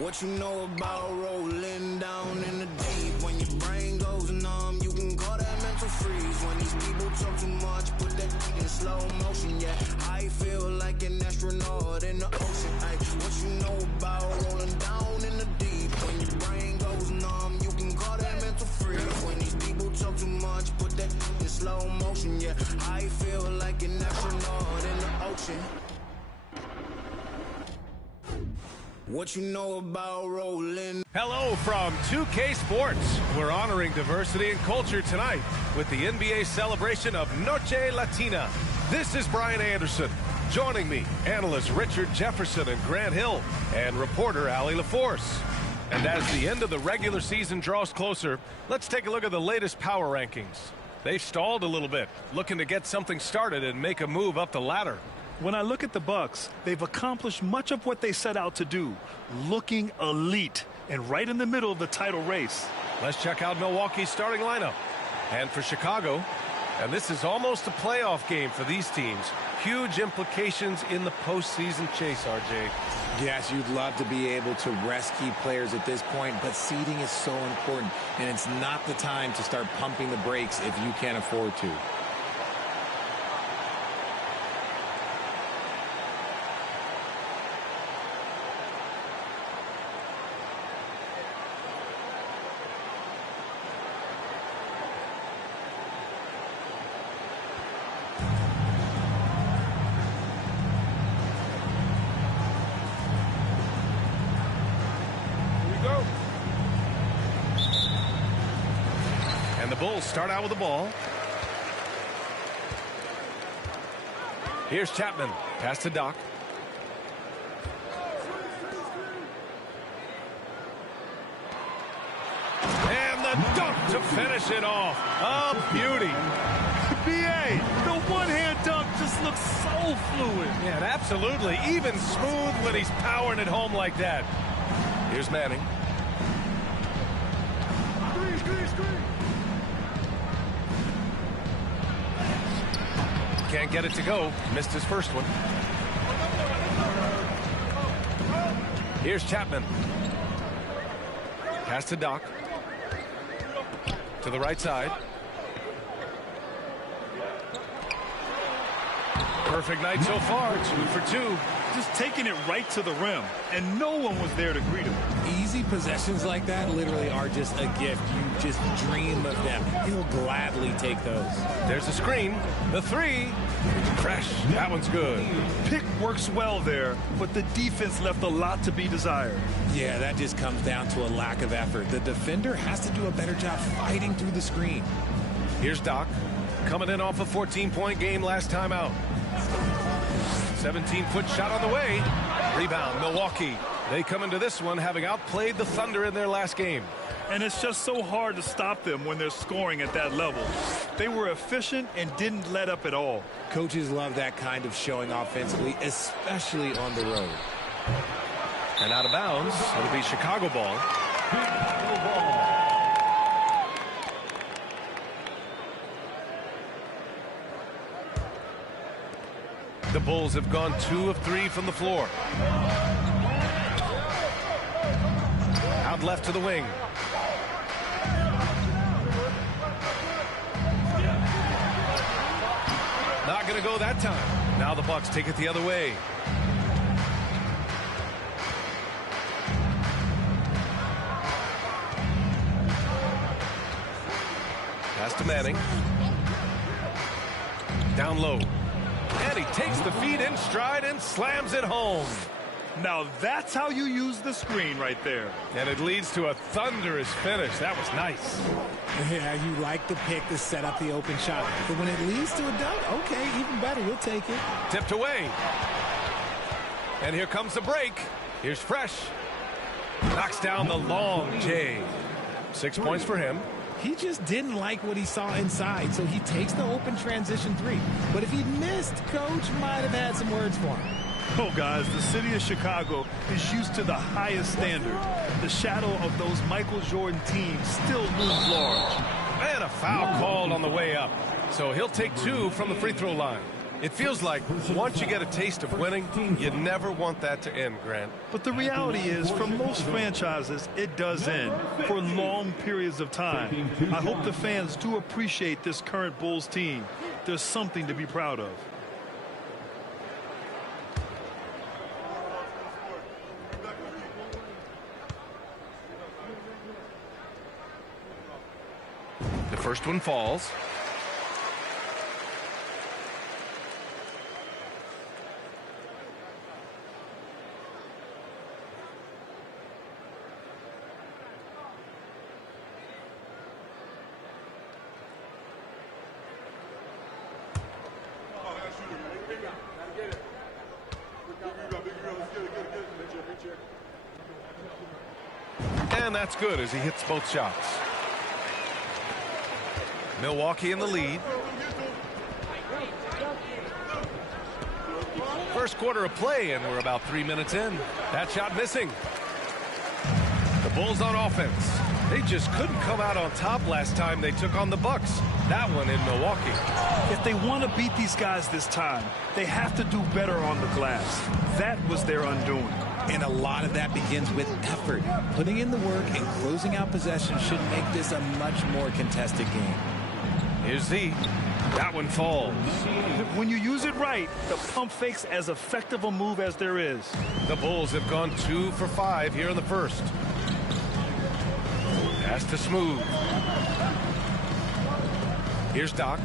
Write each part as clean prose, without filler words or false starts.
What you know about rolling down in the deep? When your brain goes numb, you can call that mental freeze. When these people talk too much, put that in slow motion. Yeah, I feel like an astronaut in the ocean. Ay, what you know about rolling down in the deep? When your brain goes numb, you can call that mental freeze. When these people talk too much, put that in slow motion. Yeah, I feel like an astronaut in the ocean. What you know about rolling? Hello from 2K Sports. We're honoring diversity and culture tonight with the NBA celebration of Noche Latina. This is Brian Anderson. Joining me, analysts Richard Jefferson and Grant Hill, and reporter Allie LaForce. And as the end of the regular season draws closer, let's take a look at the latest power rankings. They've stalled a little bit, looking to get something started and make a move up the ladder. When I look at the Bucks, they've accomplished much of what they set out to do, looking elite and right in the middle of the title race. Let's check out Milwaukee's starting lineup. And for Chicago, and this is almost a playoff game for these teams. Huge implications in the postseason chase, RJ. Yes, you'd love to be able to rest key players at this point, but seeding is so important, and it's not the time to start pumping the brakes if you can't afford to. And the Bulls start out with the ball. Here's Chapman. Pass to Doc. And the dunk to finish it off. A beauty. B.A., the one-hand dunk just looks so fluid. Yeah, absolutely. Even smooth when he's powering it home like that. Here's Manning. Can't get it to go. Missed his first one. Here's Chapman. Pass to Doc. To the right side. Perfect night so far. 2 for 2. Just taking it right to the rim, and no one was there to greet him. Easy possessions like that literally are just a gift. You just dream of them. He'll gladly take those. There's a screen. The three. Fresh. That one's good. Pick works well there, but the defense left a lot to be desired. Yeah, that just comes down to a lack of effort. The defender has to do a better job fighting through the screen. Here's Doc. Coming in off a 14-point game last time out. 17-foot shot on the way. Rebound, Milwaukee. They come into this one having outplayed the Thunder in their last game. And it's just so hard to stop them when they're scoring at that level. They were efficient and didn't let up at all. Coaches love that kind of showing offensively, especially on the road. And out of bounds, it'll be Chicago ball. The Bulls have gone 2 of 3 from the floor. Out left to the wing. Not going to go that time. Now the Bucks take it the other way. Pass to Manning. Down low. And he takes the feet in stride and slams it home. Now that's how you use the screen right there. And it leads to a thunderous finish. That was nice. Yeah, you like the pick to set up the open shot. But when it leads to a dunk, okay, even better, we'll take it. Tipped away. And here comes the break. Here's Fresh. Knocks down the long J. 6 points for him. He just didn't like what he saw inside, so he takes the open transition three. But if he missed, Coach might have had some words for him. Oh, guys, the city of Chicago is used to the highest standard. The shadow of those Michael Jordan teams still looms large. And a foul called on the way up. So he'll take 2 from the free throw line. It feels like once you get a taste of winning, you never want that to end, Grant. But the reality is, for most franchises, it does end for long periods of time. I hope the fans do appreciate this current Bulls team. There's something to be proud of. The first one falls. And that's good as he hits both shots. Milwaukee in the lead. First quarter of play, and we're about 3 minutes in. That shot missing. The Bulls on offense. They just couldn't come out on top last time they took on the Bucks. That one in Milwaukee. If they want to beat these guys this time, they have to do better on the glass. That was their undoing. And a lot of that begins with effort. Putting in the work and closing out possession should make this a much more contested game. Here's Z. That one falls. When you use it right, the pump fake's as effective a move as there is. The Bulls have gone 2 for 5 here in the first. Pass to Smooth. Here's Doc.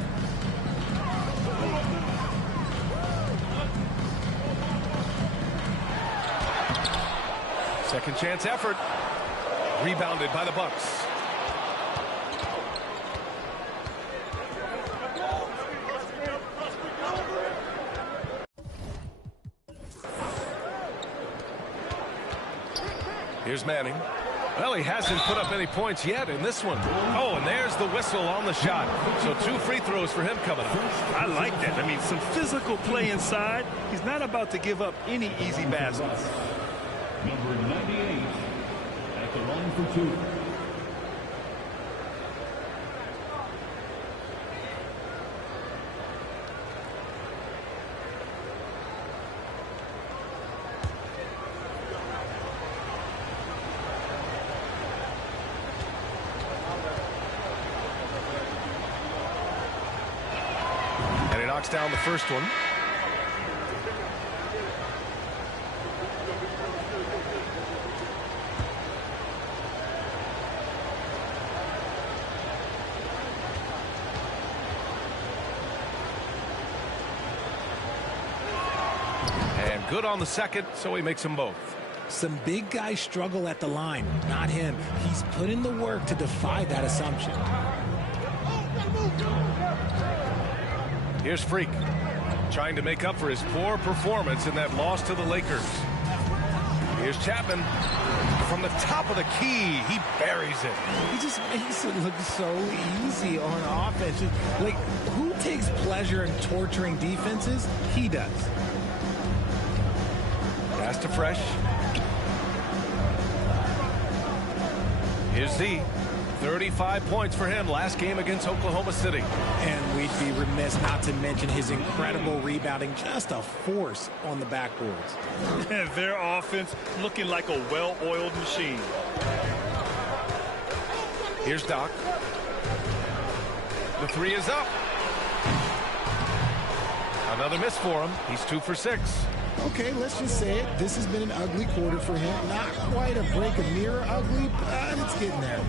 Second chance effort. Rebounded by the Bucks. Here's Manning. Well, he hasn't put up any points yet in this one. Oh, and there's the whistle on the shot. So 2 free throws for him coming up. I like that. I mean, some physical play inside. He's not about to give up any easy baskets. Number 98 at the line for 2. And he knocks down the first one. Good on the second, so he makes them both. Some big guys struggle at the line, not him. He's put in the work to defy that assumption. Here's Freak, trying to make up for his poor performance in that loss to the Lakers. Here's Chapman. From the top of the key, he buries it. He just makes it look so easy on offense. Like, who takes pleasure in torturing defenses? He does. Pass to Fresh. Here's Z. 35 points for him last game against Oklahoma City. And we'd be remiss not to mention his incredible rebounding. Just a force on the backboards. Their offense looking like a well-oiled machine. Here's Doc. The 3 is up. Another miss for him. He's 2 for 6. Okay, let's just say it. This has been an ugly quarter for him. Not quite a break a mirror ugly, but it's getting there.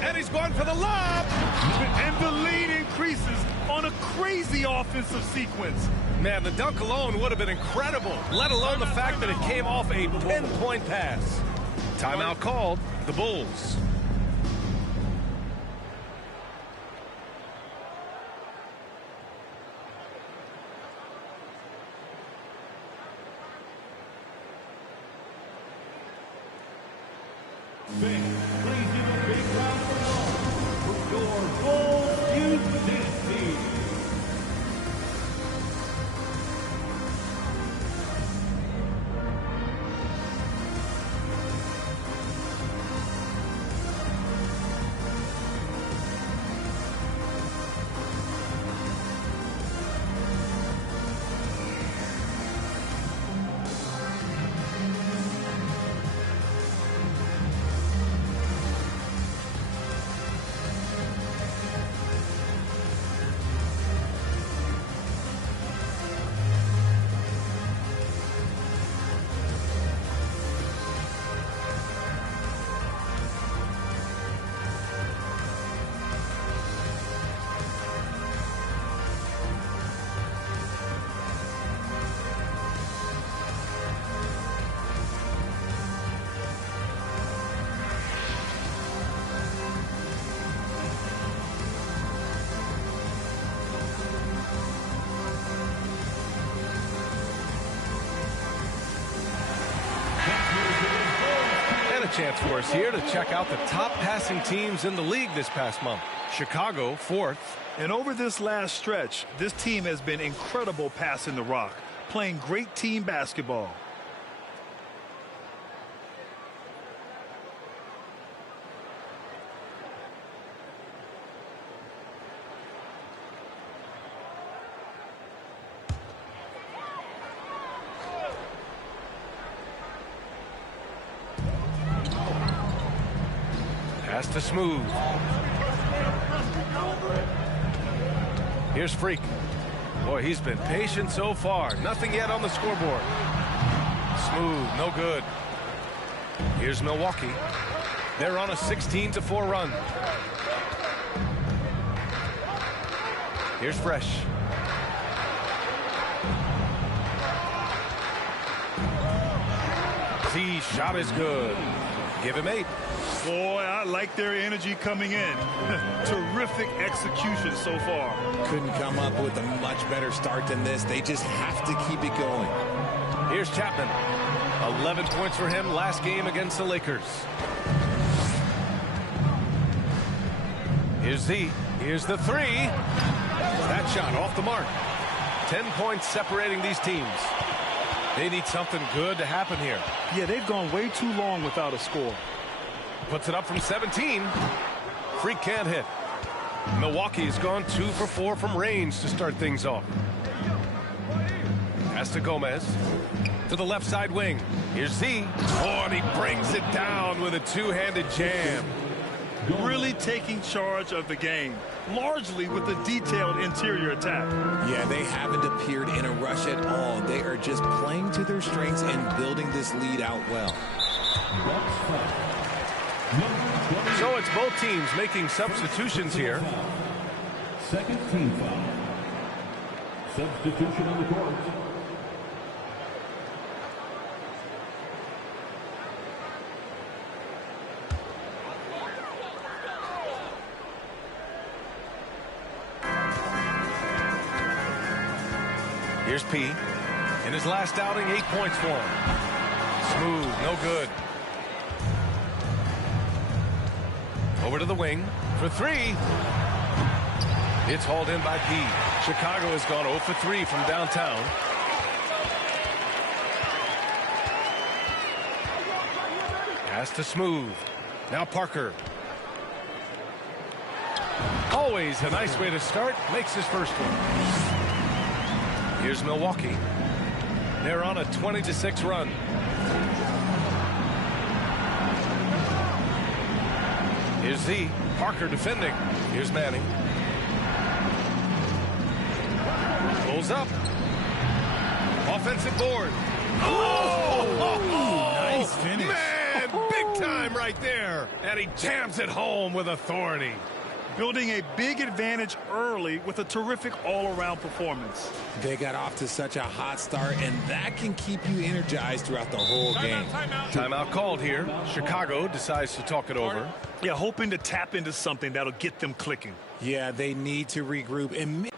And he's going for the lob. And the lead increases on a crazy offensive sequence. Man, the dunk alone would have been incredible, let alone the fact that it came off a pinpoint pass. Timeout called. The Bulls. Please give a big round of applause for your Bulls Youth team. chance for us here to check out the top passing teams in the league this past month. Chicago, 4th. And over this last stretch, this team has been incredible passing the rock, playing great team basketball. Pass to Smooth. Here's Freak. Boy, he's been patient so far. Nothing yet on the scoreboard. Smooth, no good. Here's Milwaukee. They're on a 16-4 run. Here's Fresh. Z shot is good. Give him 8. Boy, I like their energy coming in. Terrific execution so far. Couldn't come up with a much better start than this. They just have to keep it going. Here's Chapman. 11 points for him last game against the Lakers. Here's Z. Here's the 3. That shot off the mark. 10 points separating these teams. They need something good to happen here. Yeah, they've gone way too long without a score. Puts it up from 17. Freak can't hit. Milwaukee's gone 2 for 4 from range to start things off. Pass to Gomez. To the left side wing. Here's Z. Oh, and he brings it down with a two-handed jam. Really taking charge of the game, largely with a detailed interior attack. Yeah, they haven't appeared in a rush at all. They are just playing to their strengths and building this lead out well. So it's both teams making substitutions here. Second team foul. Substitution on the court. Here's P. In his last outing, 8 points for him. Smooth, no good. Over to the wing for 3. It's hauled in by P. Chicago has gone 0 for 3 from downtown. Pass to Smooth. Now Parker. Always a nice way to start. Makes his first one. Here's Milwaukee. They're on a 20-6 run. Here's Z. Parker defending. Here's Manning. Pulls up. Offensive board. Oh! Nice finish. Man, big time right there. And he jams it home with authority. Building a big advantage early with a terrific all-around performance. They got off to such a hot start, and that can keep you energized throughout the whole game. Timeout called here. Chicago decides to talk it over. Yeah, hoping to tap into something that'll get them clicking. Yeah, they need to regroup. And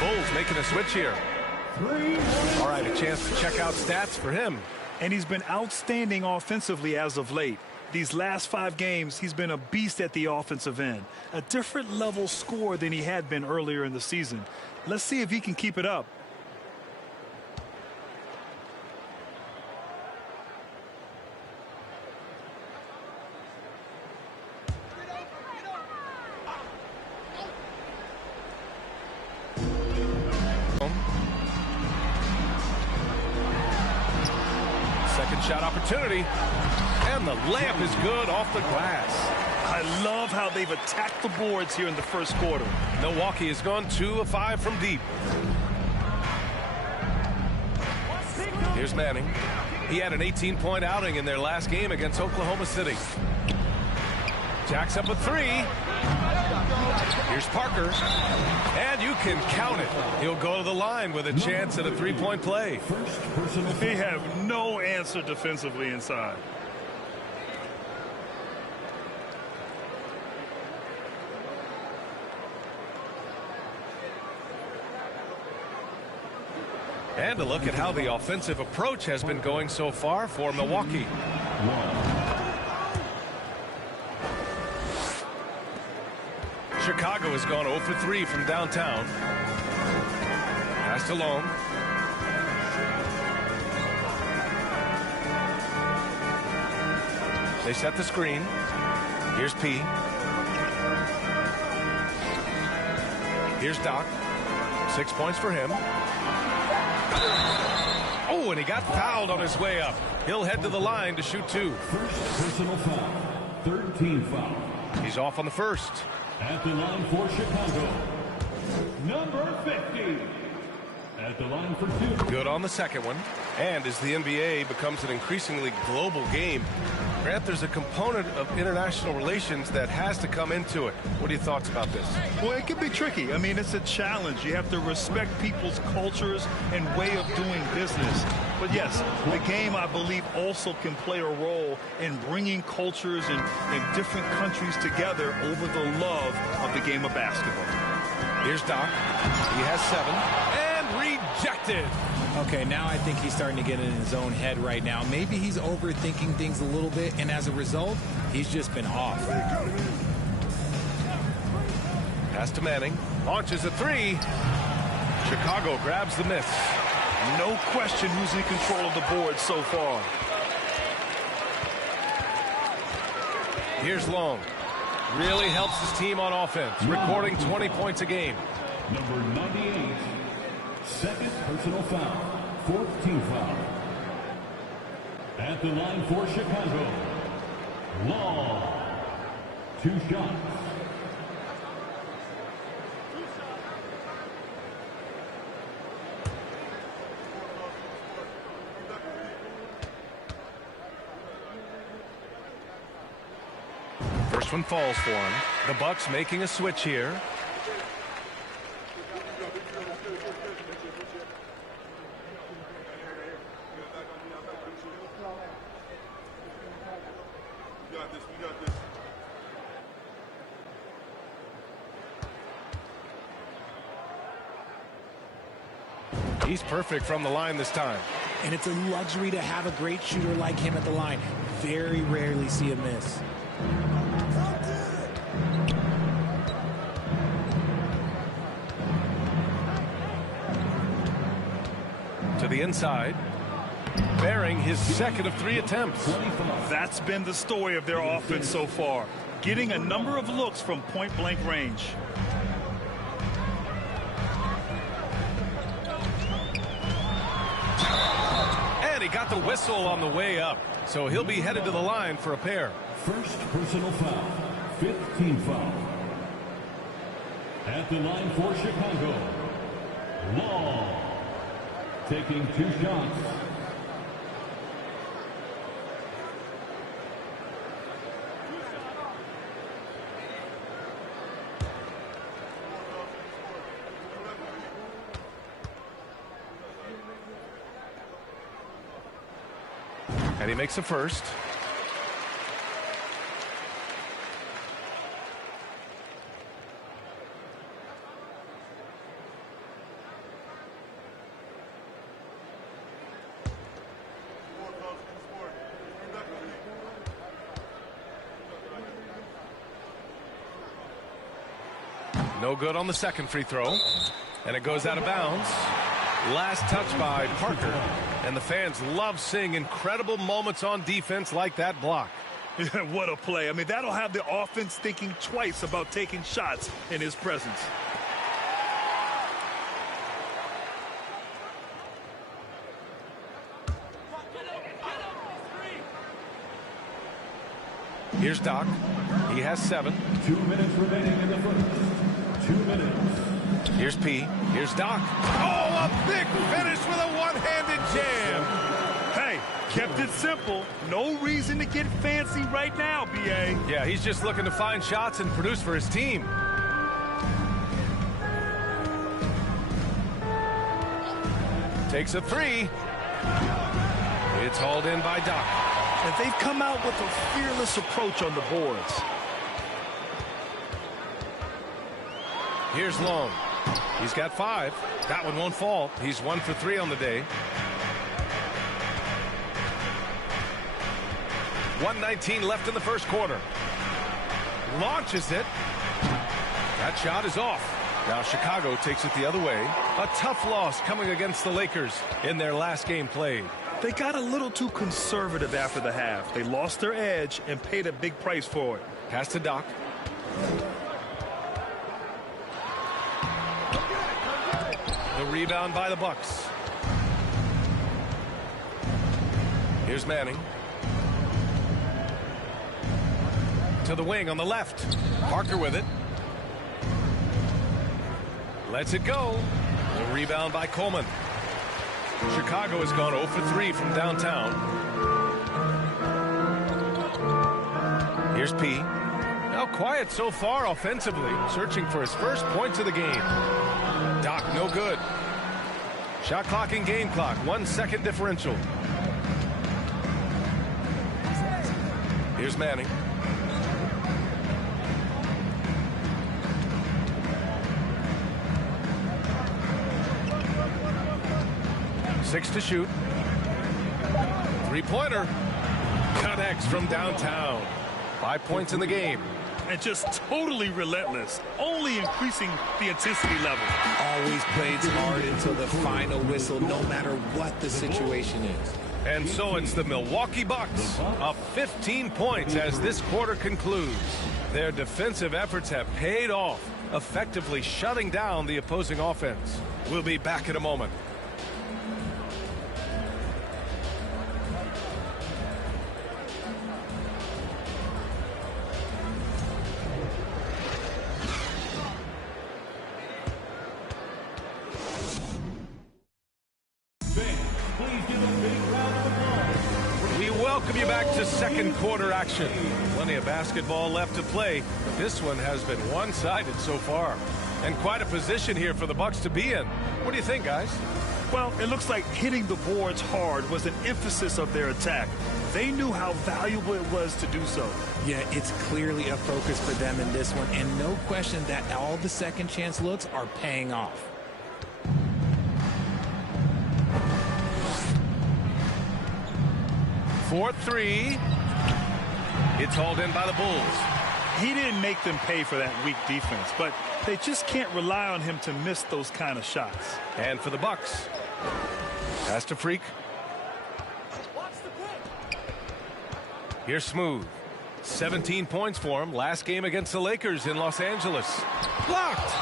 Bulls making a switch here. All right, a chance to check out stats for him. And he's been outstanding offensively as of late. These last 5 games, he's been a beast at the offensive end. A different level scorer than he had been earlier in the season. Let's see if he can keep it up. Shot opportunity. And the layup is good off the glass. I love how they've attacked the boards here in the first quarter. Milwaukee has gone 2 of 5 from deep. Here's Manning. He had an 18-point outing in their last game against Oklahoma City. Jacks up a 3. Here's Parker. And you can count it. He'll go to the line with a chance at a 3-point play. They have no answer defensively inside. And a look at how the offensive approach has been going so far for Milwaukee. Chicago has gone 0 for 3 from downtown. Pass to Long. They set the screen. Here's P. Here's Doc. 6 points for him. Oh, and he got fouled on his way up. He'll head to the line to shoot 2. First personal foul. Third team foul. He's off on the first. At the line for Chicago, number 50. At the line for 2. Good on the second one. And as the NBA becomes an increasingly global game, Grant, there's a component of international relations that has to come into it. What are your thoughts about this? Well, it can be tricky. I mean, it's a challenge. You have to respect people's cultures and way of doing business. But yes, the game, I believe, also can play a role in bringing cultures in different countries together over the love of the game of basketball. Here's Doc. He has 7. And rejected. Okay, now I think he's starting to get in his own head right now. Maybe he's overthinking things a little bit, and as a result, he's just been off. Pass to Manning. Launches a 3. Chicago grabs the miss. No question who's in control of the board so far. Here's Long. Really helps his team on offense, recording 20 points a game. Number 98. Second personal foul. Fourth team foul. At the line for Chicago, Long. 2 shots. First one falls for him. The Bucks making a switch here. He's perfect from the line this time. And it's a luxury to have a great shooter like him at the line. Very rarely see a miss. To the inside. Bearing his second of 3 attempts. That's been the story of their offense so far. Getting a number of looks from point-blank range. And he got the whistle on the way up. So he'll be headed to the line for a pair. First personal foul. Fifth team foul. At the line for Chicago, Long. Taking 2 shots. And he makes the first. No good on the second free throw. And it goes out of bounds. Last touch by Parker. And the fans love seeing incredible moments on defense like that block. What a play. I mean, that'll have the offense thinking twice about taking shots in his presence. Here's Doc. He has 7. 2 minutes remaining in the first. 2 minutes. Here's P. Here's Doc. Oh, a big finish with a one-handed jam. Hey, kept it simple. No reason to get fancy right now, B.A. Yeah, he's just looking to find shots and produce for his team. Takes a 3. It's hauled in by Doc. And they've come out with a fearless approach on the boards. Here's Long. He's got 5. That one won't fall. He's 1 for 3 on the day. 1:19 left in the first quarter. Launches it. That shot is off. Now Chicago takes it the other way. A tough loss coming against the Lakers in their last game played. They got a little too conservative after the half. They lost their edge and paid a big price for it. Pass to Doc. The rebound by the Bucks. Here's Manning. To the wing on the left. Parker with it. Lets it go. The rebound by Coleman. Chicago has gone 0 for 3 from downtown. Here's P. Now quiet so far offensively, searching for his first points of the game. Doc, no good. Shot clock and game clock, 1 second differential. Here's Manning. Six to shoot. Three-pointer. Connects from downtown. 5 points in the game. And just totally relentless, only increasing the intensity level. Always plays hard until the final whistle, no matter what the situation is. And so it's the Milwaukee Bucks up 15 points as this quarter concludes. Their defensive efforts have paid off, effectively shutting down the opposing offense. We'll be back in a moment. Welcome you back to second quarter action. Plenty of basketball left to play, but this one has been one-sided so far. And quite a position here for the Bucks to be in. What do you think, guys? Well, it looks like hitting the boards hard was an emphasis of their attack. They knew how valuable it was to do so. Yeah, it's clearly a focus for them in this one, and no question that all the second chance looks are paying off. For 3. It's hauled in by the Bulls. He didn't make them pay for that weak defense, but they just can't rely on him to miss those kind of shots. And for the Bucks, pass to Freak. Here's Smooth. 17 points for him. Last game against the Lakers in Los Angeles. Blocked.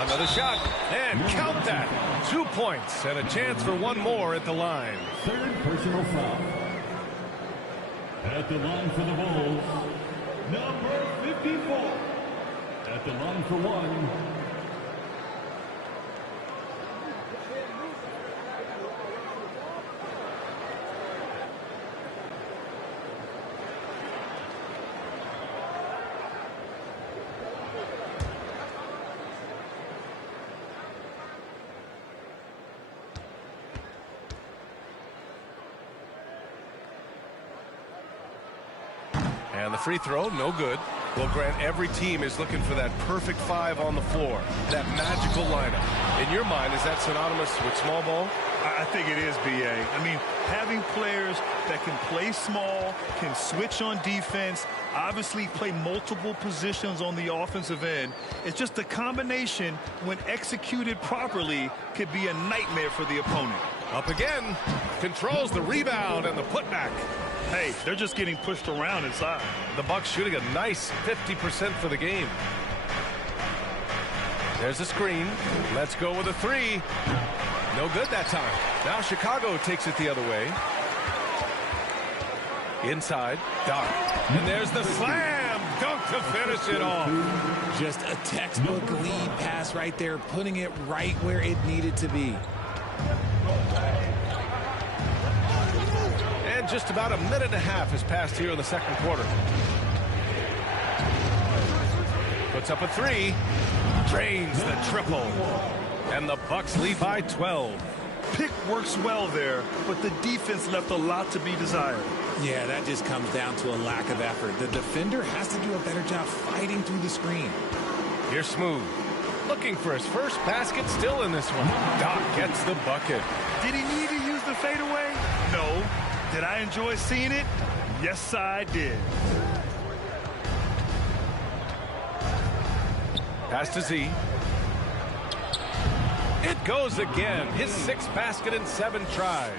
Another shot. And count that. 2 points and a chance for one more at the line. Third personal foul. At the line for the Bulls, number 54. At the line for 1. And the free throw, no good. Well, Grant, every team is looking for that perfect 5 on the floor, that magical lineup. In your mind, is that synonymous with small ball? I think it is, B.A. I mean, having players that can play small, can switch on defense, obviously play multiple positions on the offensive end. It's just a combination, when executed properly, could be a nightmare for the opponent. Up again. Controls the rebound and the putback. Hey, they're just getting pushed around inside. The Bucks shooting a nice 50% for the game. There's a screen. Let's go with a 3. No good that time. Now Chicago takes it the other way. Inside, dunk. And there's the slam dunk to finish it off. Just a textbook lead pass right there, putting it right where it needed to be. And just about a minute and a half has passed here in the second quarter. Puts up a three. Drains the triple. And the Bucks lead by 12. Pick works well there, but the defense left a lot to be desired. Yeah, that just comes down to a lack of effort. The defender has to do a better job fighting through the screen. Here's Smooth. Looking for his first basket still in this one. Doc gets the bucket. Did he need to use the fadeaway? No. Did I enjoy seeing it? Yes, I did. Pass to Z. It goes again. His sixth basket in 7 tries.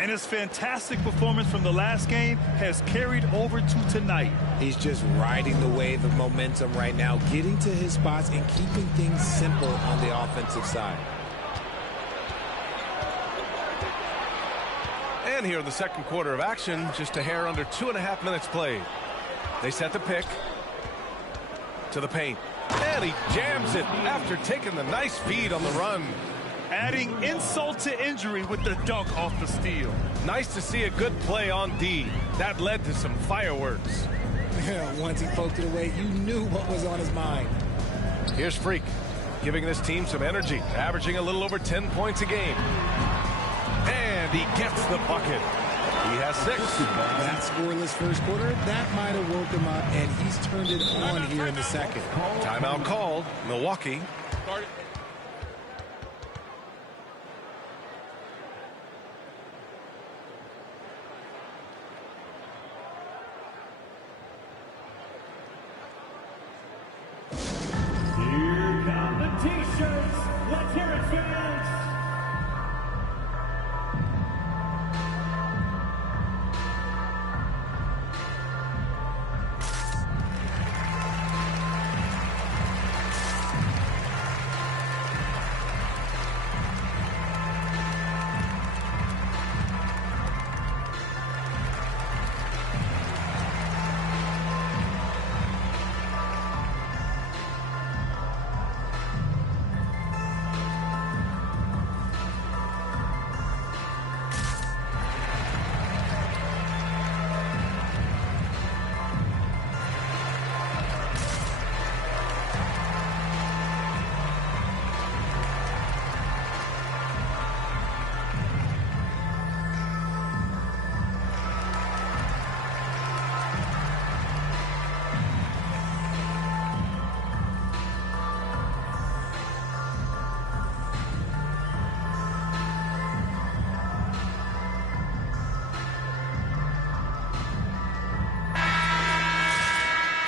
And his fantastic performance from the last game has carried over to tonight. He's just riding the wave of momentum right now, getting to his spots and keeping things simple on the offensive side. And here in the second quarter of action, just a hair under 2.5 minutes played. They set the pick to the paint. And he jams it after taking the nice feed on the run. Adding insult to injury with the dunk off the steal. Nice to see a good play on D. That led to some fireworks. Once he poked it away, you knew what was on his mind. Here's Freak, giving this team some energy, averaging a little over 10 points a game. And he gets the bucket. He has 6. That scoreless first quarter, that might have woke him up, and he's turned it on here in the second. Timeout called. Milwaukee. Here come the T-shirts. Let's hear it, fans.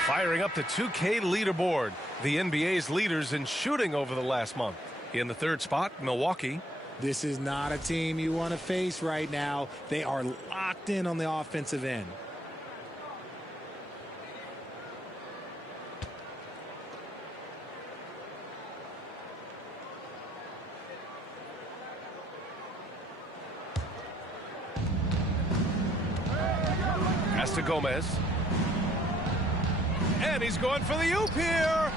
Firing up the 2K leaderboard. The NBA's leaders in shooting over the last month. In the third spot, Milwaukee. This is not a team you want to face right now. They are locked in on the offensive end. Pass to Gomez. And he's going for the oop here.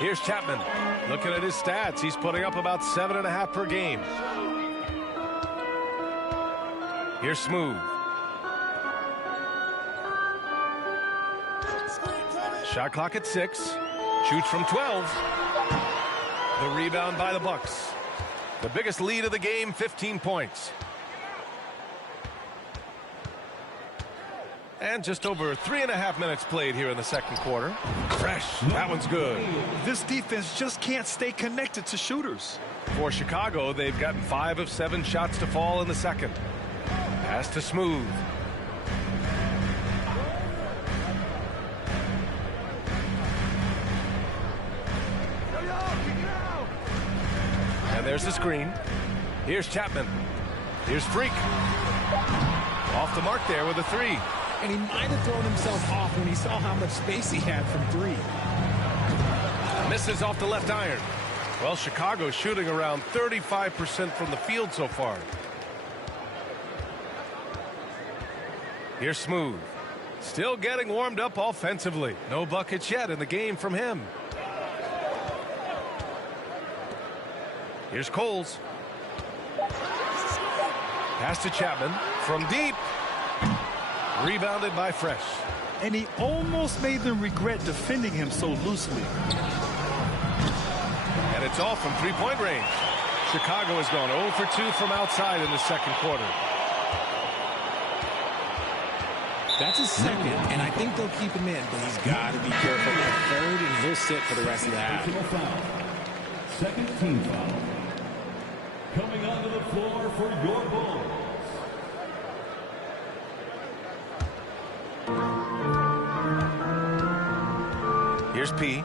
Here's Chapman. Looking at his stats, he's putting up about 7.5 per game. Here's Smooth. Shot clock at 6. Shoots from 12. The rebound by the Bucks. The biggest lead of the game, 15 points. And just over 3.5 minutes played here in the second quarter. Fresh. That one's good. This defense just can't stay connected to shooters. For Chicago, they've gotten 5 of 7 shots to fall in the second. Pass to Smooth. And there's the screen. Here's Chapman. Here's Freak. Off the mark there with a 3. And he might have thrown himself off when he saw how much space he had from 3. Misses off the left iron. Well, Chicago's shooting around 35% from the field so far. Here's Smooth. Still getting warmed up offensively. No buckets yet in the game from him. Here's Coles. Pass to Chapman from deep. Rebounded by Fresh. And he almost made them regret defending him so loosely. And it's off from three-point range. Chicago has gone 0 for 2 from outside in the second quarter. That's his second, and I think they'll keep him in, but he's got to be careful. A third, and he'll sit for the rest of the half. Second team foul. Coming onto the floor for your Bulls. Here's P,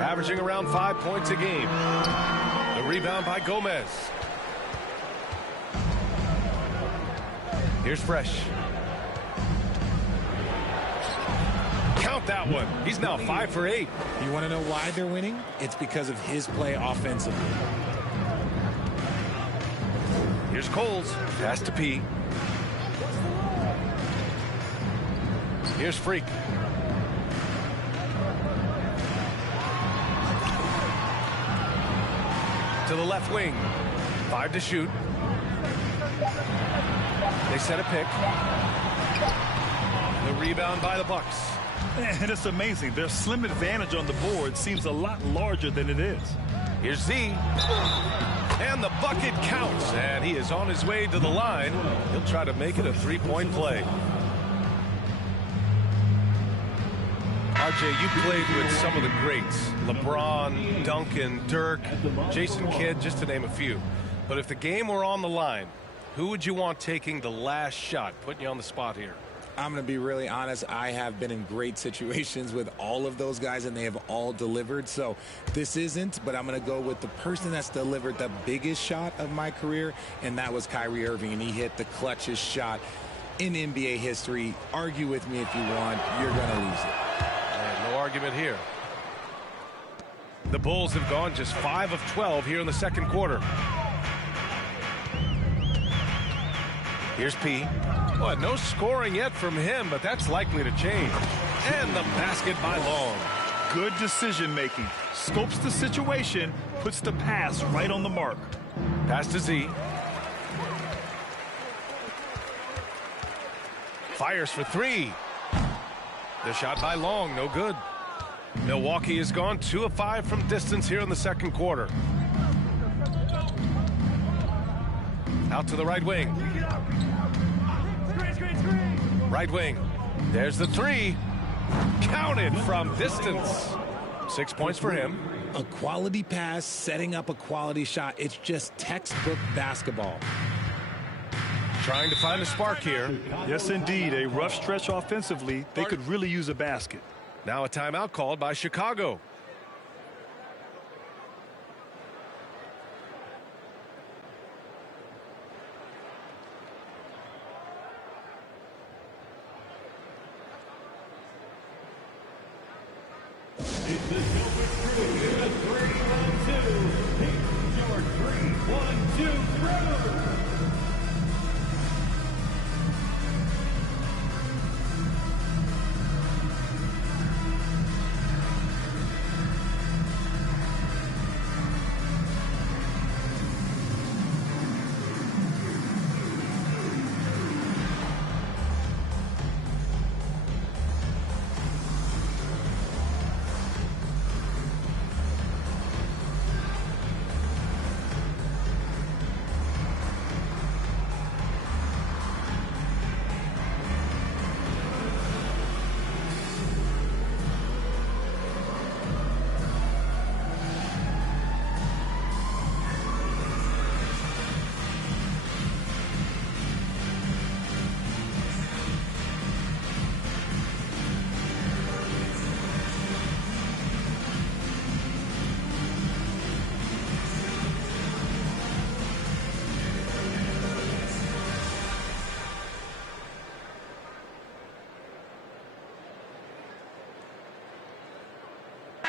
averaging around 5 points a game. The rebound by Gomez. Here's Fresh. Count that one. He's now 5 for 8. You want to know why they're winning? It's because of his play offensively. Here's Coles. Pass to P. Here's Freak. To the left wing. 5 to shoot. They set a pick. The rebound by the Bucks. And it's amazing. Their slim advantage on the board seems a lot larger than it is. Here's Z. And the bucket counts. And he is on his way to the line. He'll try to make it a three-point play. RJ, you played with some of the greats. LeBron, Duncan, Dirk, Jason Kidd, just to name a few. But if the game were on the line, who would you want taking the last shot? Putting you on the spot here. I'm going to be really honest. I have been in great situations with all of those guys, and they have all delivered. So this isn't, but I'm going to go with the person that's delivered the biggest shot of my career, and that was Kyrie Irving, and he hit the clutchest shot in NBA history. Argue with me if you want. You're going to lose it. And no argument here. The Bulls have gone just 5 of 12 here in the second quarter. Here's P. Boy, no scoring yet from him, but that's likely to change. And the basket by Long. Good decision making. Scopes the situation, puts the pass right on the mark. Pass to Z. Fires for 3. The shot by Long, no good. Milwaukee has gone 2 of 5 from distance here in the second quarter. Out to the right wing. Right wing. There's the 3. Counted from distance. 6 points for him. A quality pass, setting up a quality shot. It's just textbook basketball. Trying to find a spark here. Yes, indeed. A rough stretch offensively. They could really use a basket. Now a timeout called by Chicago. It's the Gilbert Crew in a 3-on-2. Here's your 3-1-2 crew.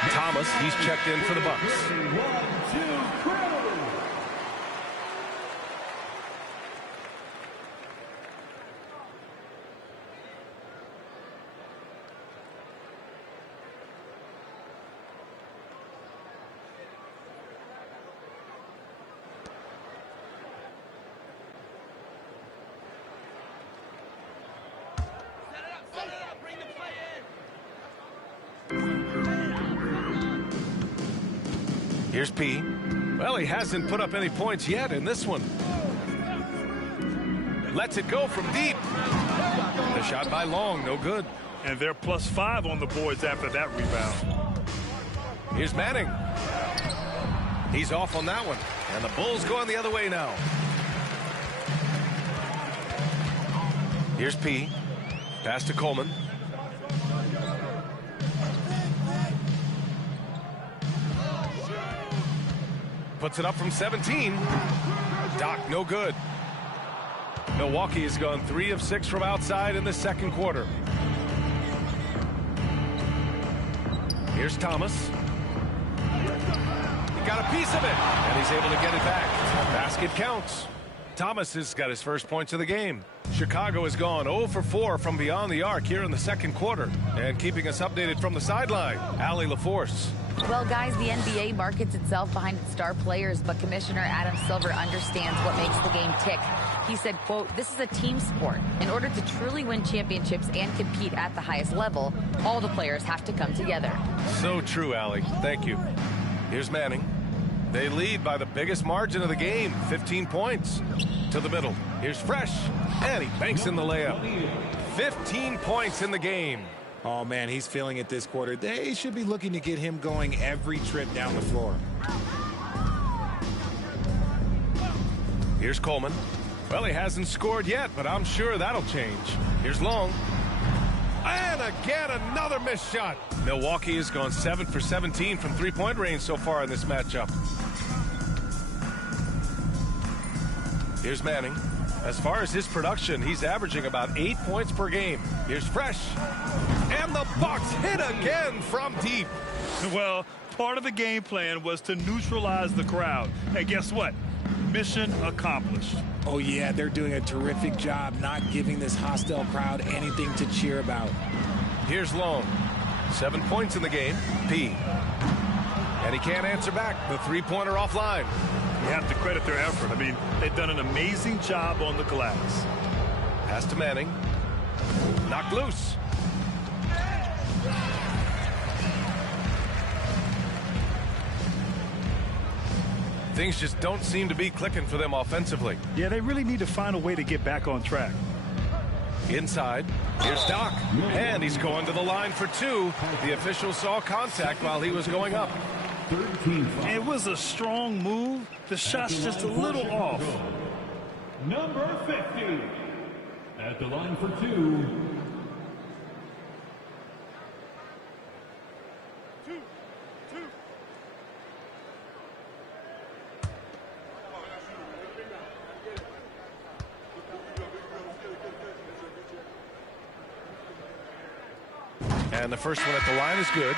Thomas, he's checked in for the Bucks. 3-1-2 crew. Here's P. Well, he hasn't put up any points yet in this one. Lets it go from deep. The shot by Long, no good. And they're +5 on the boards after that rebound. Here's Manning. He's off on that one. And the Bulls going the other way now. Here's P. Pass to Coleman. Puts it up from 17. Doc, no good. Milwaukee has gone 3 of 6 from outside in the second quarter. Here's Thomas. He got a piece of it, and he's able to get it back. Basket counts. Thomas has got his first points of the game. Chicago has gone 0 for 4 from beyond the arc here in the second quarter. And keeping us updated from the sideline, Allie LaForce. Well, guys, the NBA markets itself behind its star players, but Commissioner Adam Silver understands what makes the game tick. He said, quote, "This is a team sport. In order to truly win championships and compete at the highest level, all the players have to come together." So true, Allie. Thank you. Here's Manning. They lead by the biggest margin of the game, 15 points. To the middle. Here's Fresh, and he banks in the layup. 15 points in the game. Oh, man, he's feeling it this quarter. They should be looking to get him going every trip down the floor. Here's Coleman. Well, he hasn't scored yet, but I'm sure that'll change. Here's Long. And again, another missed shot. Milwaukee has gone 7 for 17 from three-point range so far in this matchup. Here's Manning. As far as his production, he's averaging about 8 points per game. Here's Fresh. And the Bucks hit again from deep. Well, part of the game plan was to neutralize the crowd. And guess what? Mission accomplished. Oh, yeah, they're doing a terrific job not giving this hostile crowd anything to cheer about. Here's Long. 7 points in the game. P. And he can't answer back. The three-pointer offline. You have to credit their effort. I mean, they've done an amazing job on the glass. Pass to Manning. Knocked loose. Things just don't seem to be clicking for them offensively. Yeah, they really need to find a way to get back on track. Inside, here's Doc, and he's going to the line for 2. The official saw contact while he was going up. 13 It was a strong move. The shot's just a little off. Number 50 at the line for 2. And the first one at the line is good.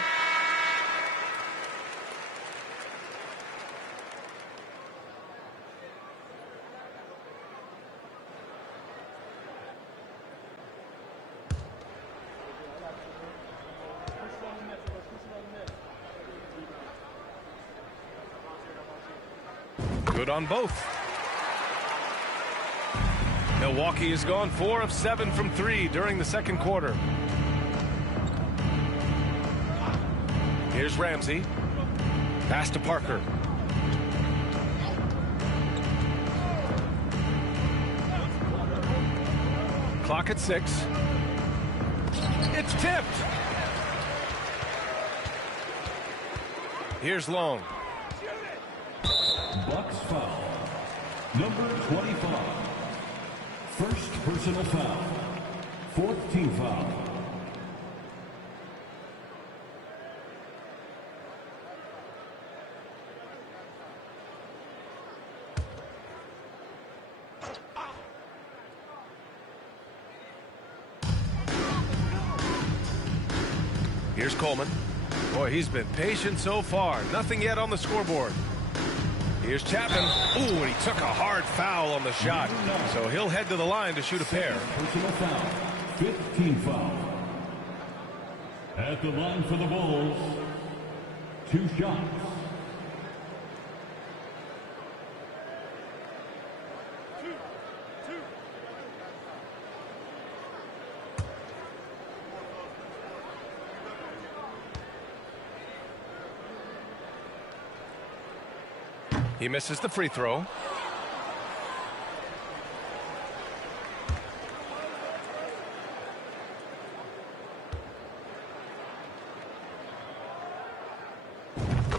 Good on both. Milwaukee has gone 4 of 7 from 3 during the second quarter. Here's Ramsey. Pass to Parker. Clock at 6. It's tipped. Here's Long. Bucks foul. Number 25. First personal foul. 4th team foul. Here's Coleman. Boy, he's been patient so far. Nothing yet on the scoreboard. Here's Chapman. Ooh, and he took a hard foul on the shot. So he'll head to the line to shoot a pair. Personal foul. 5th team foul. At the line for the Bulls, 2 shots. He misses the free throw.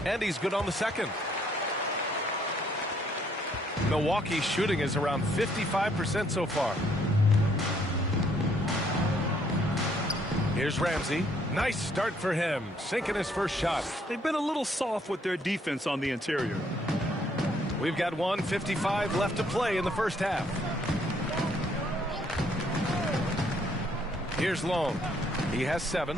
And he's good on the second. Milwaukee's shooting is around 55% so far. Here's Ramsey. Nice start for him, sinking his first shot. They've been a little soft with their defense on the interior. We've got 1:55 left to play in the first half. Here's Long. He has 7.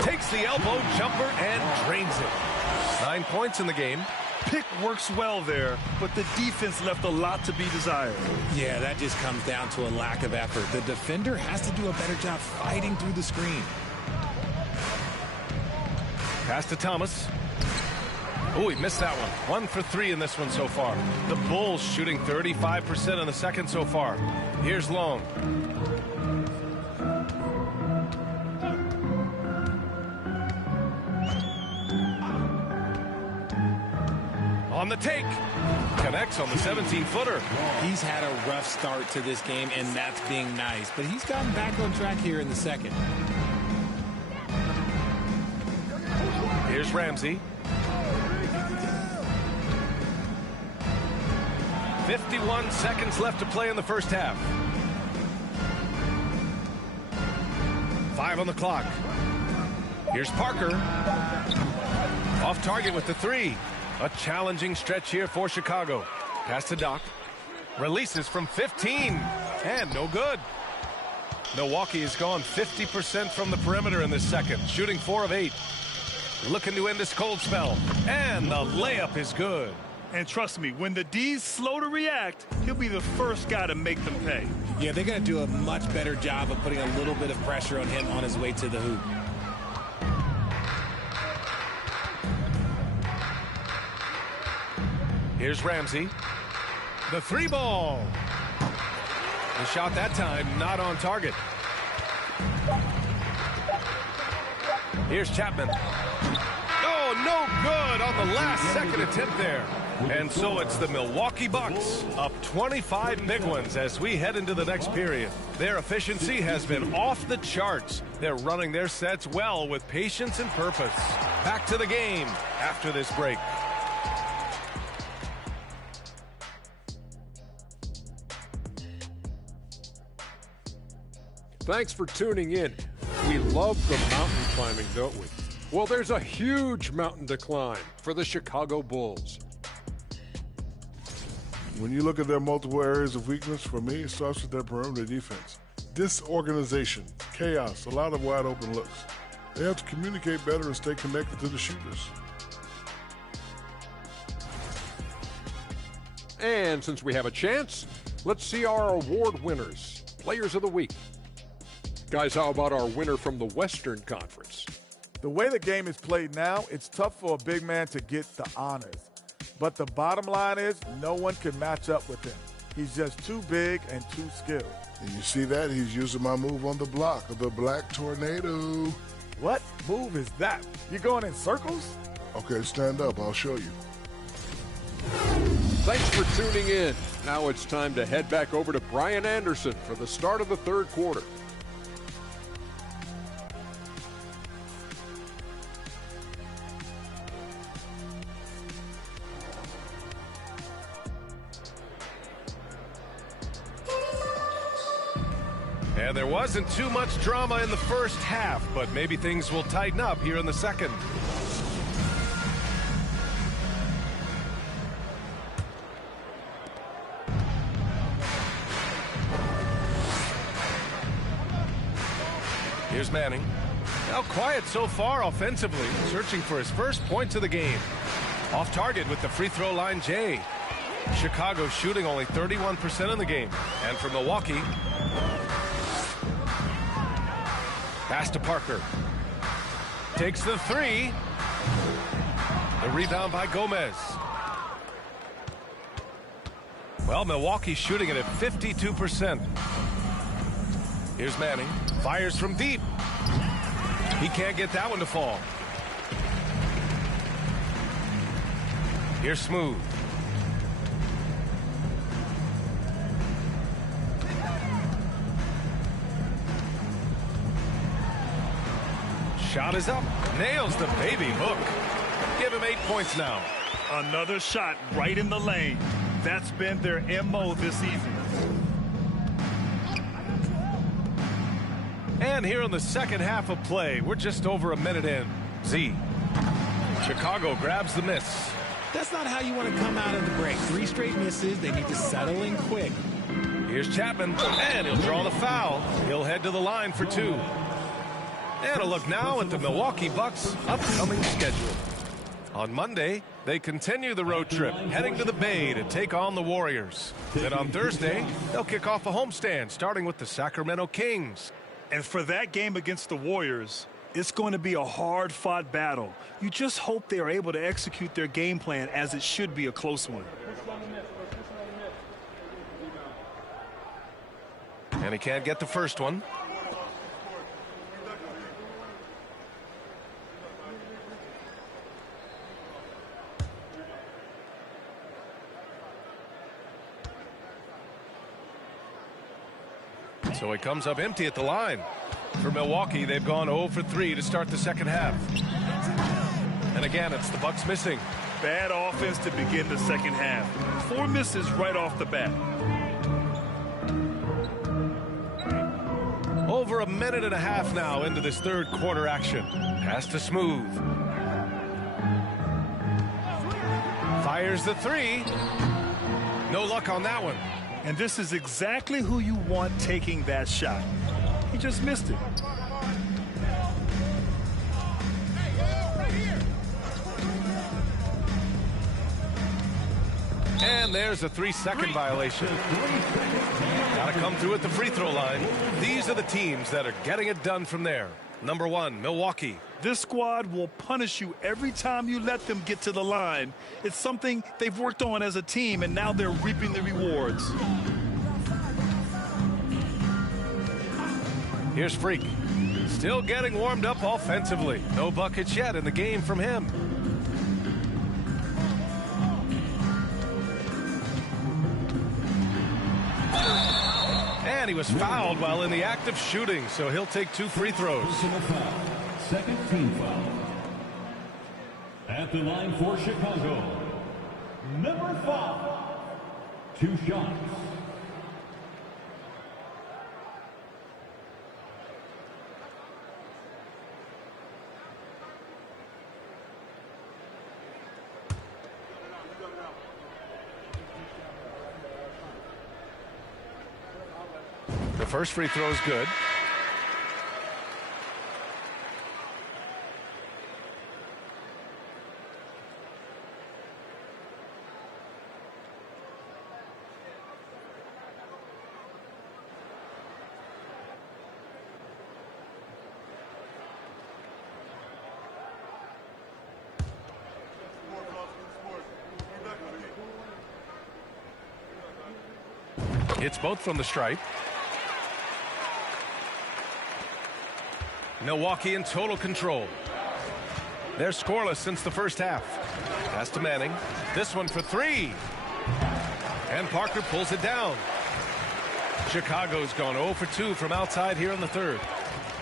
Takes the elbow jumper and drains it. 9 points in the game. Pick works well there, but the defense left a lot to be desired. Yeah, that just comes down to a lack of effort. The defender has to do a better job fighting through the screen. Pass to Thomas. Oh, he missed that one. 1 for 3 in this one so far. The Bulls shooting 35% in the second so far. Here's Long. On the take. Connects on the 17-footer. He's had a rough start to this game, and that's being nice. But he's gotten back on track here in the second. Here's Ramsey. 51 seconds left to play in the first half. 5 on the clock. Here's Parker. Off target with the 3. A challenging stretch here for Chicago. Pass to Doc. Releases from 15. And no good. Milwaukee has gone 50% from the perimeter in this second. Shooting 4 of 8. Looking to end this cold spell. And the layup is good. And trust me, when the D's slow to react, he'll be the first guy to make them pay. Yeah, they're going to do a much better job of putting a little bit of pressure on him on his way to the hoop. Here's Ramsey. The 3 ball. The shot that time not on target. Here's Chapman. Oh, no good on the last second attempt there. And so it's the Milwaukee Bucks up 25 big ones as we head into the next period. Their efficiency has been off the charts. They're running their sets well with patience and purpose. Back to the game after this break. Thanks for tuning in. We love the mountain climbing, don't we? Well, there's a huge mountain to climb for the Chicago Bulls. When you look at their multiple areas of weakness, for me, it starts with their perimeter defense. Disorganization, chaos, a lot of wide open looks. They have to communicate better and stay connected to the shooters. And since we have a chance, let's see our award winners, Players of the Week. Guys, how about our winner from the Western Conference? The way the game is played now, it's tough for a big man to get the honors. But the bottom line is no one can match up with him. He's just too big and too skilled. And you see that? He's using my move on the block of the Black Tornado. What move is that? You going in circles? Okay, stand up. I'll show you. Thanks for tuning in. Now it's time to head back over to Brian Anderson for the start of the third quarter. And there wasn't too much drama in the first half, but maybe things will tighten up here in the second. Here's Manning. Now quiet so far offensively, searching for his first points of the game. Off target with the free throw line, Jay. Chicago shooting only 31% in the game. And for Milwaukee, pass to Parker. Takes the 3. The rebound by Gomez. Well, Milwaukee's shooting it at 52%. Here's Manning. Fires from deep. He can't get that one to fall. Here's Smooth. Shot is up. Nails the baby hook. Give him 8 points now. Another shot right in the lane. That's been their MO this evening. And here in the second half of play, we're just over a minute in. Z. Chicago grabs the miss. That's not how you want to come out of the break. 3 straight misses. They need to settle in quick. Here's Chapman, and he'll draw the foul. He'll head to the line for 2. And a look now at the Milwaukee Bucks' upcoming schedule. On Monday, they continue the road trip, heading to the Bay to take on the Warriors. Then on Thursday, they'll kick off a homestand, starting with the Sacramento Kings. And for that game against the Warriors, it's going to be a hard-fought battle. You just hope they are able to execute their game plan, as it should be a close one. And he can't get the first one. So he comes up empty at the line. For Milwaukee, they've gone 0 for 3 to start the second half. And again, it's the Bucks missing. Bad offense to begin the second half. 4 misses right off the bat. Over a minute and a half now into this third quarter action. Pass to Smooth. Fires the 3. No luck on that one. And this is exactly who you want taking that shot. He just missed it. And there's a 3-second violation. Got to come through at the free throw line. These are the teams that are getting it done from there. Number 1, Milwaukee. This squad will punish you every time you let them get to the line. It's something they've worked on as a team, and now they're reaping the rewards. Here's Freak. Still getting warmed up offensively. No buckets yet in the game from him. And he was fouled while in the act of shooting, so he'll take 2 free throws. Second team foul. At the line for Chicago, number 5. 2 shots. The first free throw is good. Hits both from the stripe. Milwaukee in total control. They're scoreless since the first half. Pass to Manning. This one for 3. And Parker pulls it down. Chicago's gone 0 for 2 from outside here in the third.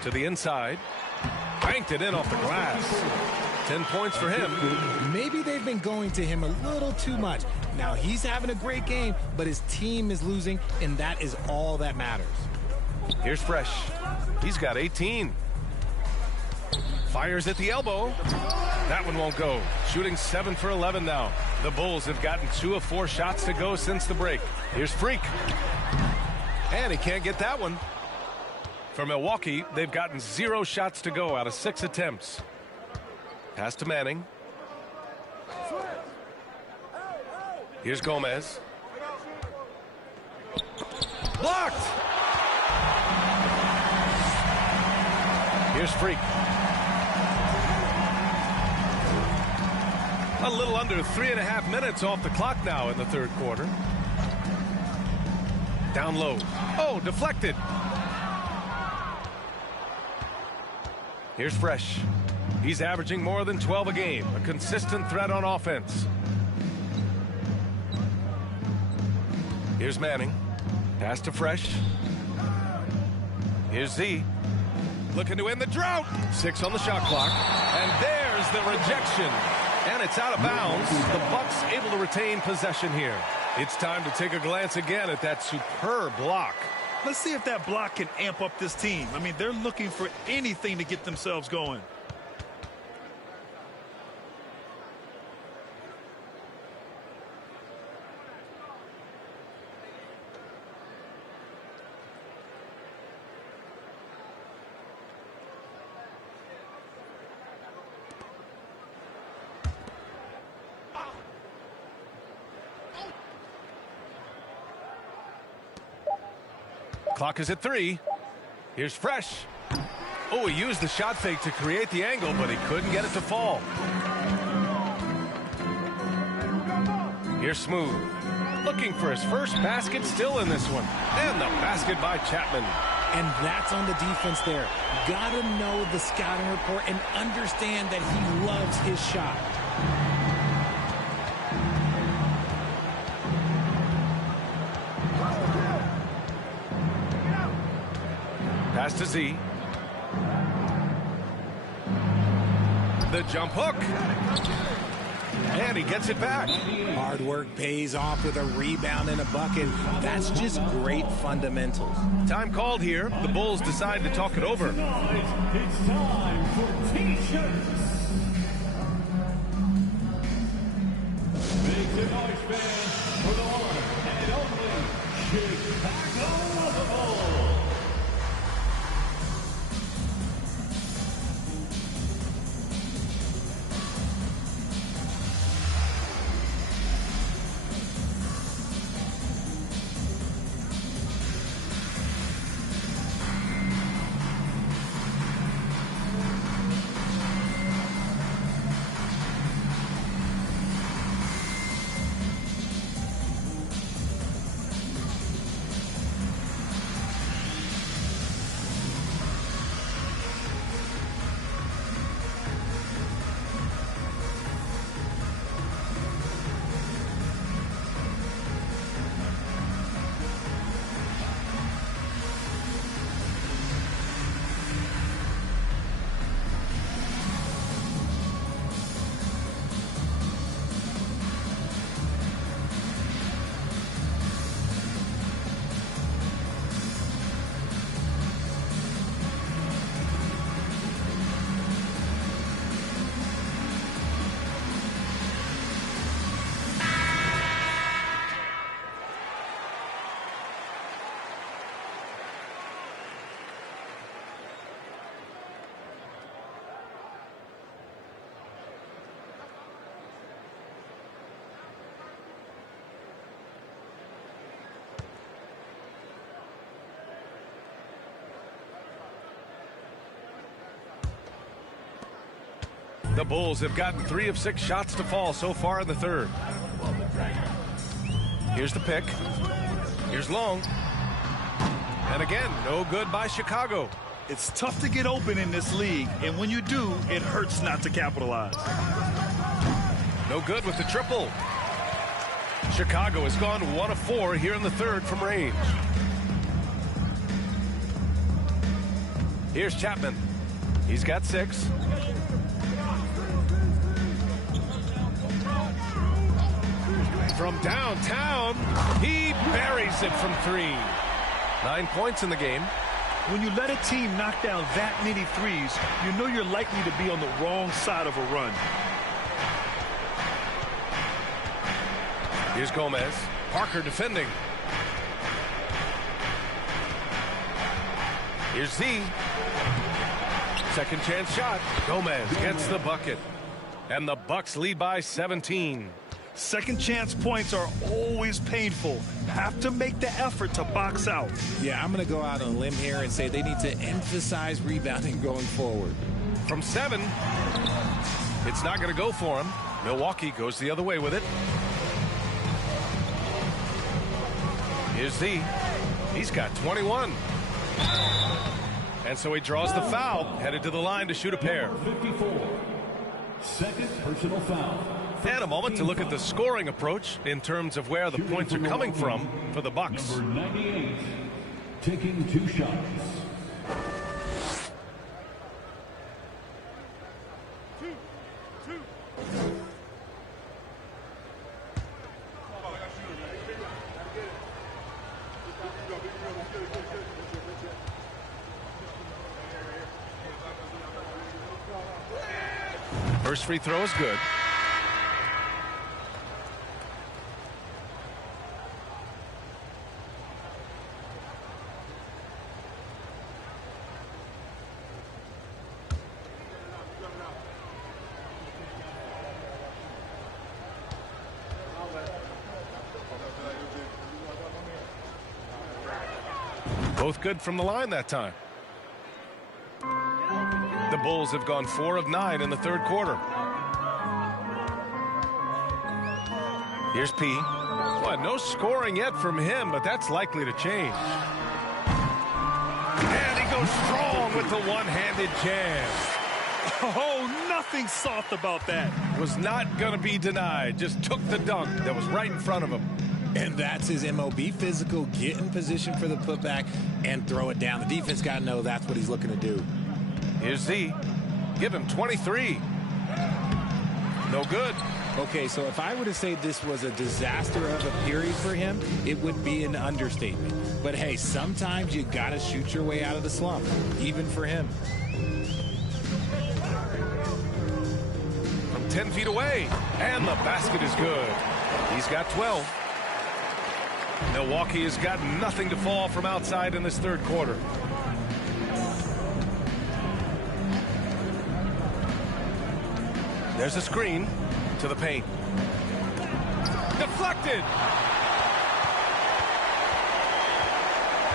To the inside. Banked it in off the glass. 10 points for him. Maybe they've been going to him a little too much. Now he's having a great game, but his team is losing, and that is all that matters. Here's Fresh. He's got 18. Fires at the elbow. That one won't go. Shooting 7 for 11 now. The Bulls have gotten 2 of 4 shots to go since the break. Here's Freak. And he can't get that one. For Milwaukee, they've gotten 0 shots to go out of 6 attempts. Pass to Manning. Here's Gomez. Blocked! Here's Freak. A little under 3.5 minutes off the clock now in the third quarter. Down low. Oh, deflected. Here's Fresh. He's averaging more than 12 a game. A consistent threat on offense. Here's Manning. Pass to Fresh. Here's Z. Looking to end the drought. 6 on the shot clock. And there's the rejection. And it's out of bounds. The Bucks able to retain possession here. It's time to take a glance again at that superb block. Let's see if that block can amp up this team. I mean, they're looking for anything to get themselves going. Clock is at 3. Here's Fresh. Oh, he used the shot fake to create the angle, but he couldn't get it to fall. Here's Smooth. Looking for his first basket, still in this one. And the basket by Chapman. And that's on the defense there. Gotta know the scouting report and understand that he loves his shot. Pass to Z. The jump hook. And he gets it back. Hard work pays off with a rebound and a bucket. That's just great fundamentals. Time called here. The Bulls decide to talk it over. It's time for T-shirts. Make the noise, fans, for the one and only Chicago Bulls. The Bulls have gotten 3 of 6 shots to fall so far in the third. Here's the pick. Here's Long. And again, no good by Chicago. It's tough to get open in this league, and when you do, it hurts not to capitalize. No good with the triple. Chicago has gone 1 of 4 here in the third from range. Here's Chapman. He's got 6. From downtown, he buries it from 3. 9 points in the game. When you let a team knock down that many threes, you know you're likely to be on the wrong side of a run. Here's Gomez. Parker defending. Here's Z. Second chance shot. Gomez gets the bucket. And the Bucks lead by 17. Second chance points are always painful. Have to make the effort to box out. Yeah, I'm going to go out on a limb here and say they need to emphasize rebounding going forward. From 7, it's not going to go for him. Milwaukee goes the other way with it. Here's Z. He's got 21. And so he draws the foul, headed to the line to shoot a pair. Second personal foul. And a moment to look at the scoring approach in terms of where the points are coming from for the Bucks. Number 98, taking 2 shots. First free throw is good. Both good from the line that time. The Bulls have gone 4 of 9 in the third quarter. Here's P. Well, no scoring yet from him, but that's likely to change. And he goes strong with the one-handed jam. Oh, nothing soft about that. Was not going to be denied. Just took the dunk that was right in front of him. And that's his MOB, physical, get in position for the putback and throw it down. The defense got to know that's what he's looking to do. Here's Z. Give him 23. No good. Okay, so if I were to say this was a disaster of a period for him, it would be an understatement. But hey, sometimes you got to shoot your way out of the slump, even for him. From 10 feet away, and the basket is good. He's got 12. Milwaukee has got nothing to fall from outside in this third quarter. There's a screen to the paint. Deflected.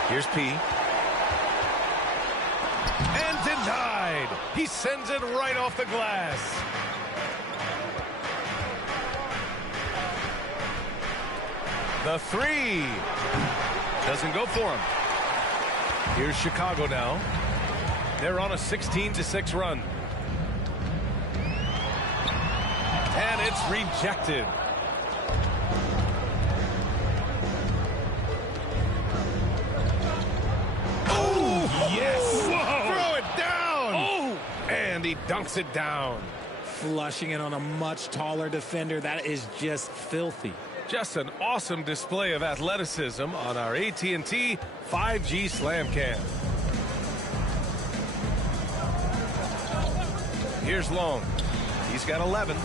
Here's P. And denied. He sends it right off the glass. The three. Doesn't go for him. Here's Chicago now. They're on a 16-6 run. And it's rejected. Oh, yes. Whoa. Throw it down. Oh. And he dunks it down. Flushing it on a much taller defender. That is just filthy. Just an awesome display of athleticism on our AT&T 5G Slam Cam. Here's Long. He's got 11.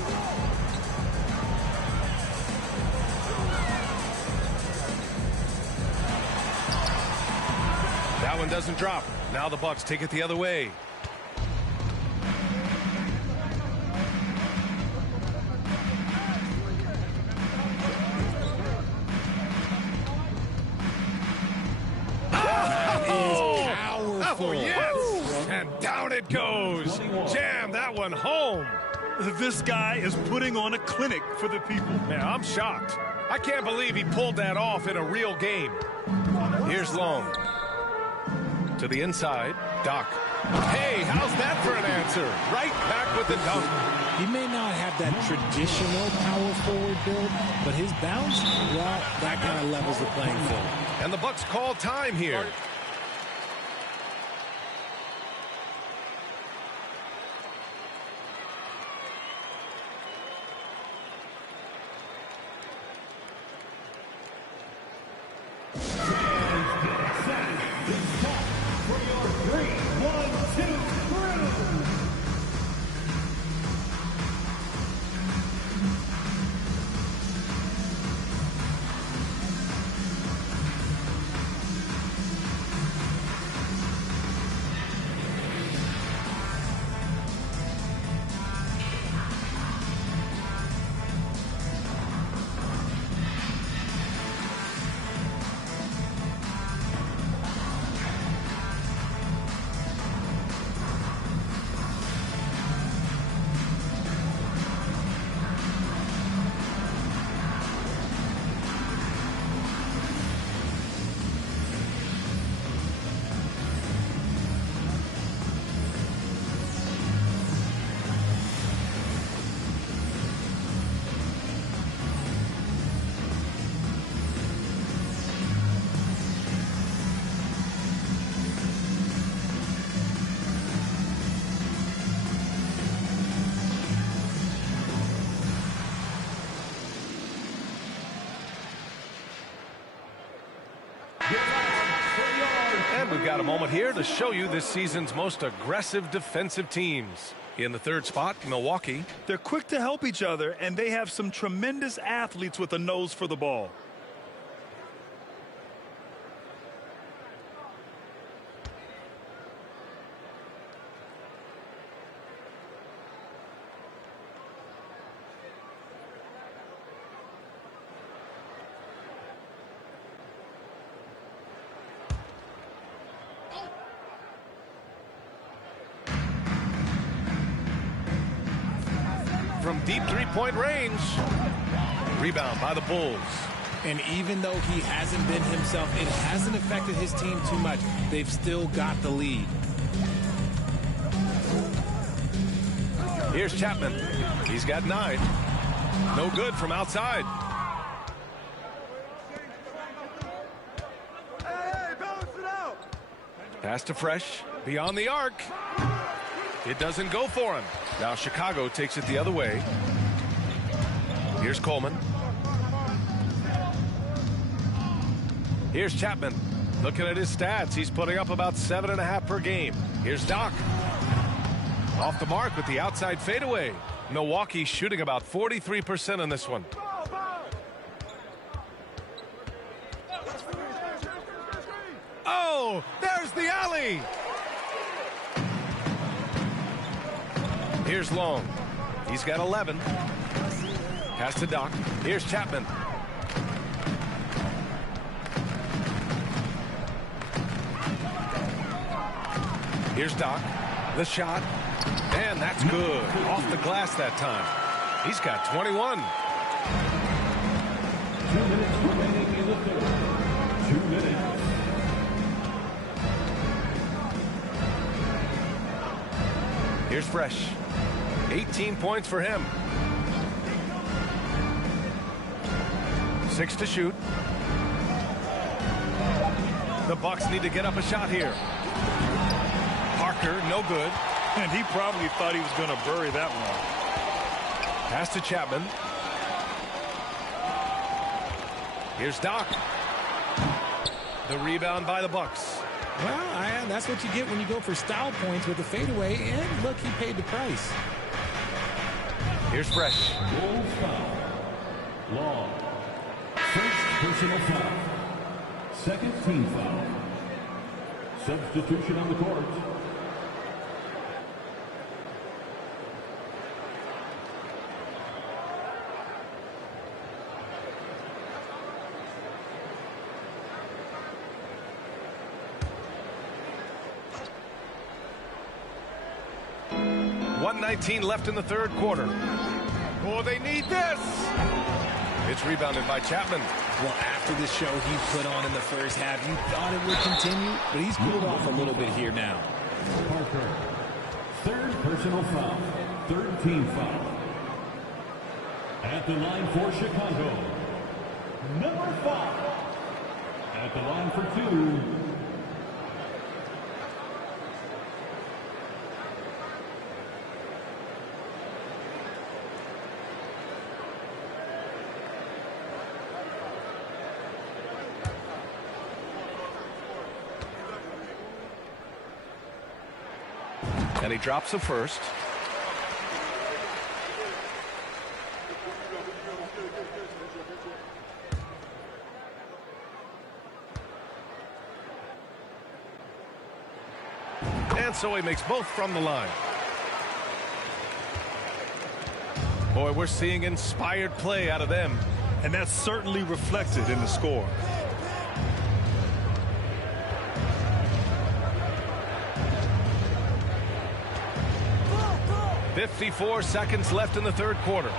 That one doesn't drop. Now the Bucks take it the other way. Oh, yes! And down it goes. Jam that one home. This guy is putting on a clinic for the people. Man, I'm shocked. I can't believe he pulled that off in a real game. Here's Long. To the inside. Doc. Hey, how's that for an answer? Right back with the dunk. He may not have that traditional power forward build, but his bounce, well, that kind of levels the playing field. And the Bucks call time here. We've got a moment here to show you this season's most aggressive defensive teams. In the third spot, Milwaukee. They're quick to help each other, and they have some tremendous athletes with a nose for the ball. From deep three-point range. Rebound by the Bulls. And even though he hasn't been himself, it hasn't affected his team too much. They've still got the lead. Here's Chapman. He's got 9. No good from outside. Pass to Fresh. Beyond the arc. It doesn't go for him. Now Chicago takes it the other way. Here's Coleman. Here's Chapman. Looking at his stats, he's putting up about 7.5 per game. Here's Doc. Off the mark with the outside fadeaway. Milwaukee shooting about 43% on this one. Oh, there's the alley. Here's Long. He's got 11. Pass to Doc. Here's Chapman. Here's Doc. The shot. And that's good. Off the glass that time. He's got 21. 2 minutes remaining in the third. 2 minutes. Here's Fresh. 18 points for him. 6 to shoot. The Bucks need to get up a shot here. Parker, no good. And he probably thought he was going to bury that one. Pass to Chapman. Here's Doc. The rebound by the Bucks. Well, that's what you get when you go for style points with the fadeaway. And look, he paid the price. Here's Fresh. Bulls foul. Long. First personal foul. Second team foul. Substitution on the court. .19 left in the third quarter. Oh, they need this. It's rebounded by Chapman. Well, after the show he put on in the first half, you thought it would continue, but he's cooled off a little bit here now. Parker. Third personal foul. Third team foul. At the line for Chicago. Number 5. At the line for 2. And he drops the first. And so he makes both from the line. Boy, we're seeing inspired play out of them. And that's certainly reflected in the score. 54 seconds left in the third quarter.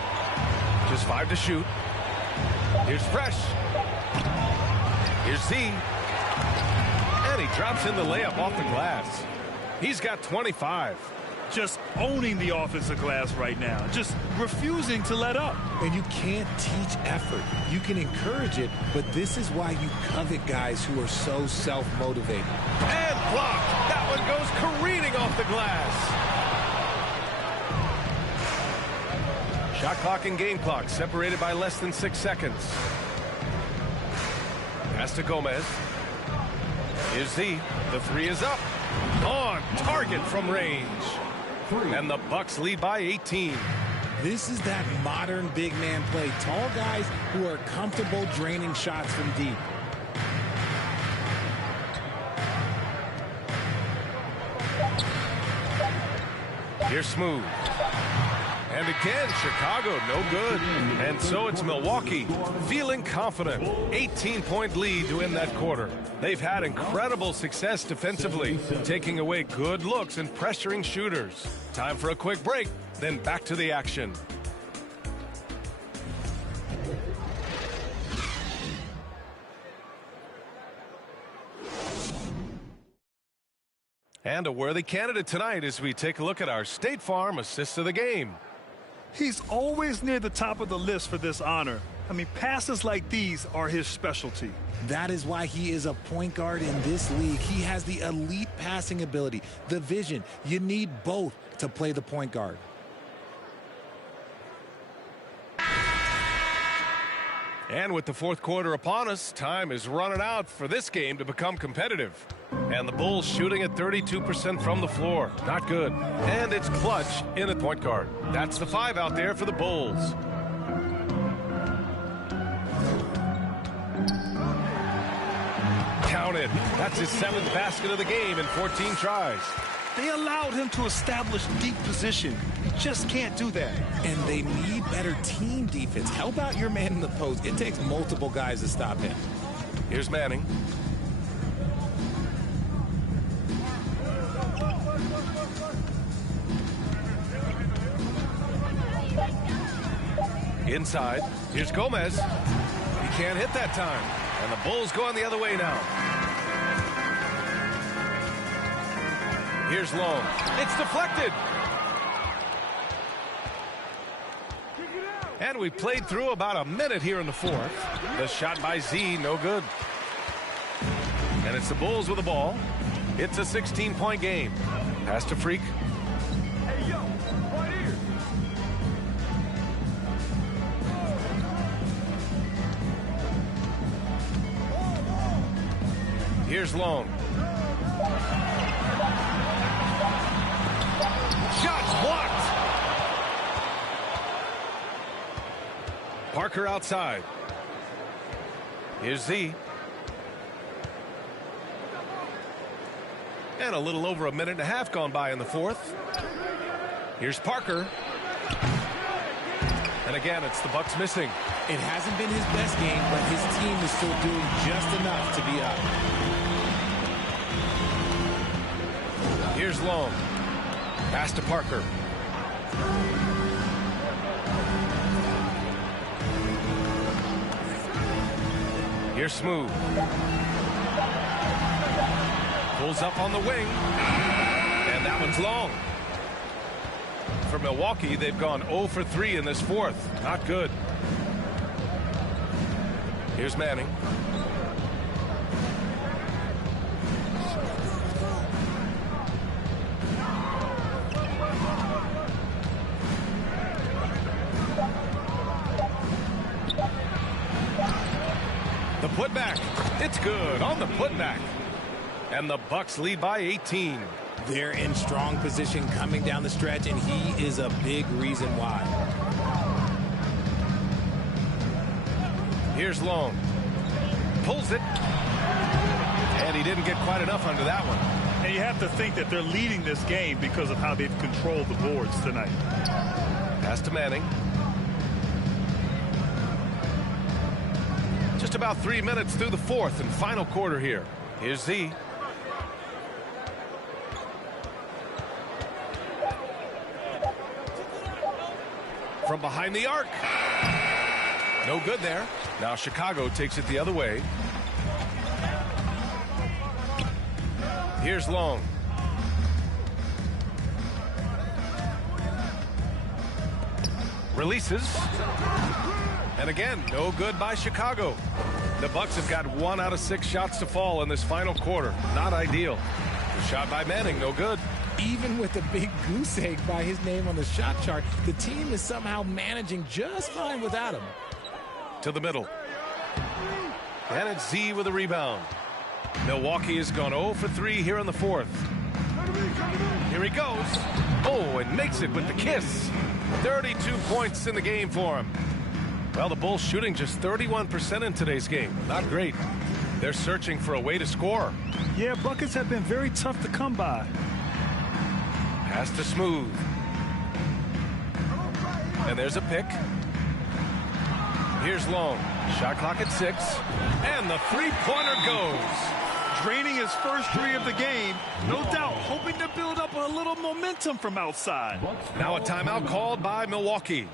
Just 5 to shoot. Here's Fresh. Here's Z. And he drops in the layup off the glass. He's got 25. Just owning the offensive glass right now. Just refusing to let up. And you can't teach effort. You can encourage it, but this is why you covet guys who are so self-motivated. And blocked. That one goes careening off the glass. Shot clock and game clock separated by less than 6 seconds. Pass to Gomez. Here's Z. The three is up. On target from range. And the Bucks lead by 18. This is that modern big man play. Tall guys who are comfortable draining shots from deep. Here's Smooth. And again, Chicago, no good. And so it's Milwaukee, feeling confident. 18-point lead to end that quarter. They've had incredible success defensively, taking away good looks and pressuring shooters. Time for a quick break, then back to the action. And a worthy candidate tonight as we take a look at our State Farm Assist of the Game. He's always near the top of the list for this honor. I mean, passes like these are his specialty. That is why he is a point guard in this league. He has the elite passing ability, the vision. You need both to play the point guard. And with the fourth quarter upon us, time is running out for this game to become competitive. And the Bulls shooting at 32% from the floor. Not good. And it's Clutch in at point guard. That's the 5 out there for the Bulls. Counted. That's his 7th basket of the game in 14 tries. They allowed him to establish deep position. He just can't do that. And they need better team defense. Help out your man in the post. It takes multiple guys to stop him. Here's Manning. Inside. Here's Gomez. He can't hit that time. And the Bulls going the other way now. Here's Long. It's deflected. And we played through about a minute here in the fourth. The shot by Z, no good. And it's the Bulls with the ball. It's a 16-point game. Pass to Freak. Hey, yo, right here. Here's Long. Shots blocked. Parker outside. Here's Z. And a little over a minute and a half gone by in the fourth. Here's Parker. And again, it's the Bucks missing. It hasn't been his best game, but his team is still doing just enough to be up. Here's Long. Pass to Parker. Here's Smooth. Pulls up on the wing. And that one's long. For Milwaukee, they've gone 0 for 3 in this fourth. Not good. Here's Manning. The putback. It's good on the putback. And the Bucks lead by 18. They're in strong position coming down the stretch, and he is a big reason why. Here's Long. Pulls it. And he didn't get quite enough under that one. And you have to think that they're leading this game because of how they've controlled the boards tonight. Pass to Manning. Just about 3 minutes through the fourth and final quarter here. Here's Z. From behind the arc. No good there. Now Chicago takes it the other way. Here's Long. Releases. And again, no good by Chicago. The Bucks have got 1 out of 6 shots to fall in this final quarter. Not ideal. The shot by Manning, no good. Even with a big goose egg by his name on the shot chart, the team is somehow managing just fine without him. To the middle. And it's Z with a rebound. Milwaukee has gone 0 for 3 here in the fourth. Here he goes. Oh, and makes it with the kiss. 32 points in the game for him. Well, the Bulls shooting just 31% in today's game. Not great. They're searching for a way to score. Yeah, buckets have been very tough to come by. Pass to Smooth. And there's a pick. Here's Long. Shot clock at 6. And the three-pointer goes. Draining his first three of the game. No doubt hoping to build up a little momentum from outside. Now a timeout called by Milwaukee.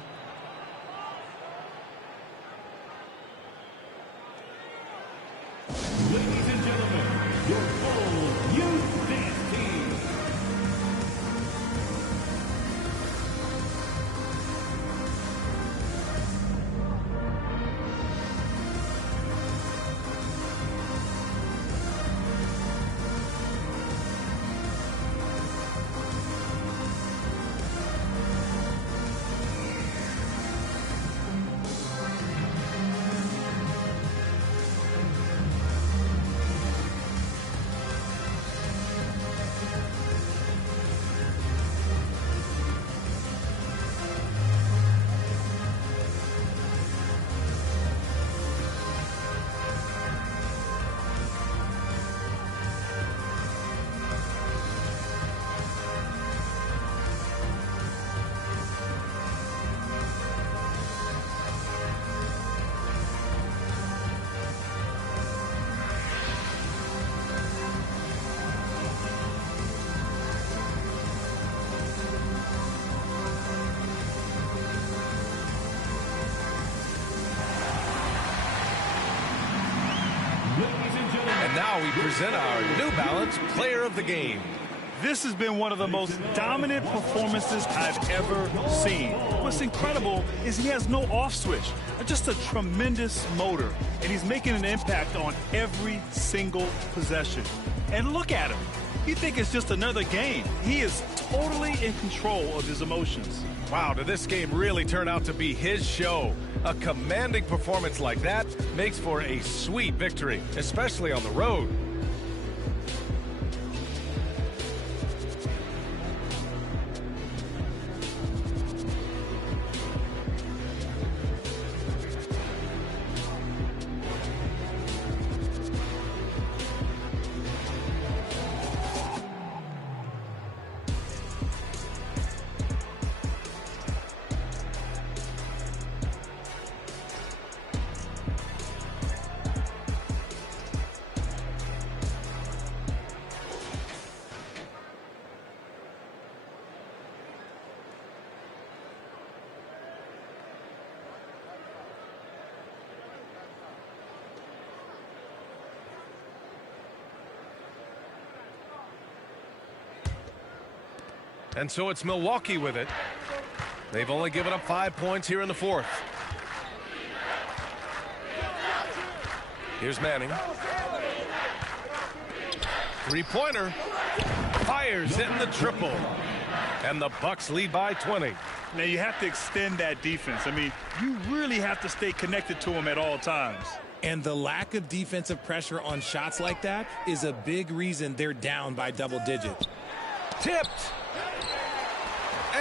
Ladies and gentlemen, your full youth dance team. And now we present our New Balance Player of the Game. This has been one of the most dominant performances I've ever seen. What's incredible is he has no off switch, just a tremendous motor, and he's making an impact on every single possession. And look at him. You think it's just another game. He is totally in control of his emotions. Wow, did this game really turn out to be his show? A commanding performance like that makes for a sweet victory, especially on the road. And so it's Milwaukee with it. They've only given up 5 points here in the fourth. Here's Manning. Three-pointer. Fires in the triple. And the Bucks lead by 20. Now you have to extend that defense. I mean, you really have to stay connected to him at all times. And the lack of defensive pressure on shots like that is a big reason they're down by double digits. Tipped.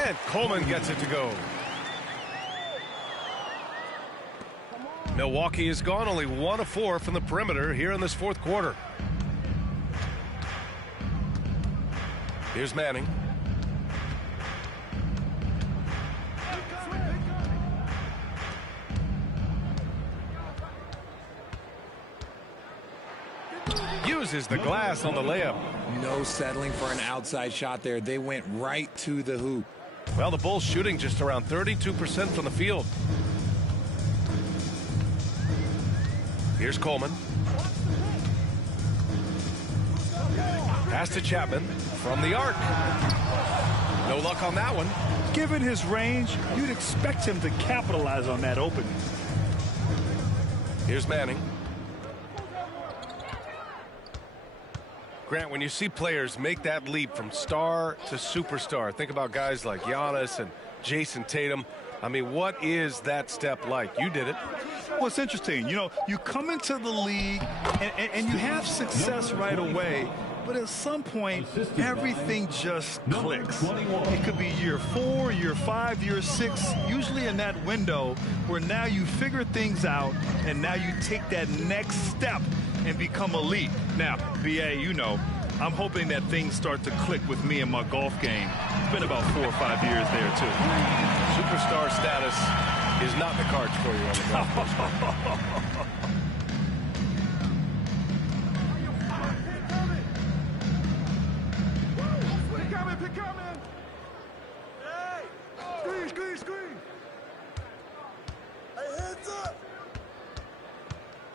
And Coleman gets it to go. Milwaukee has gone only 1 of 4 from the perimeter here in this fourth quarter. Here's Manning. Uses the glass on the layup. No settling for an outside shot there. They went right to the hoop. Well, the Bulls shooting just around 32% from the field. Here's Coleman. Pass to Chapman from the arc. No luck on that one. Given his range, you'd expect him to capitalize on that opening. Here's Manning. Grant, when you see players make that leap from star to superstar, think about guys like Giannis and Jason Tatum. I mean, what is that step like? You did it. Well, it's interesting. You know, you come into the league and you have success right away, but at some point, everything just clicks. It could be year 4, year 5, year 6, usually in that window where now you figure things out and now you take that next step and become elite. Now, BA, you know, I'm hoping that things start to click with me in my golf game. It's been about 4 or 5 years there, too. Superstar status is not in the cards for you on the golf course.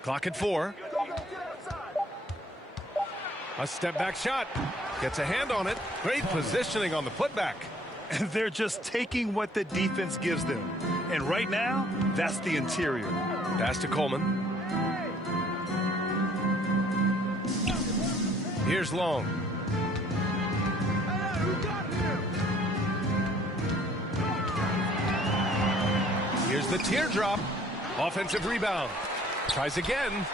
Clock at 4. A step back shot. Gets a hand on it. Great positioning on the putback. And they're just taking what the defense gives them. And right now, that's the interior. Pass to Coleman. Here's Long. Here's the teardrop. Offensive rebound. Tries again.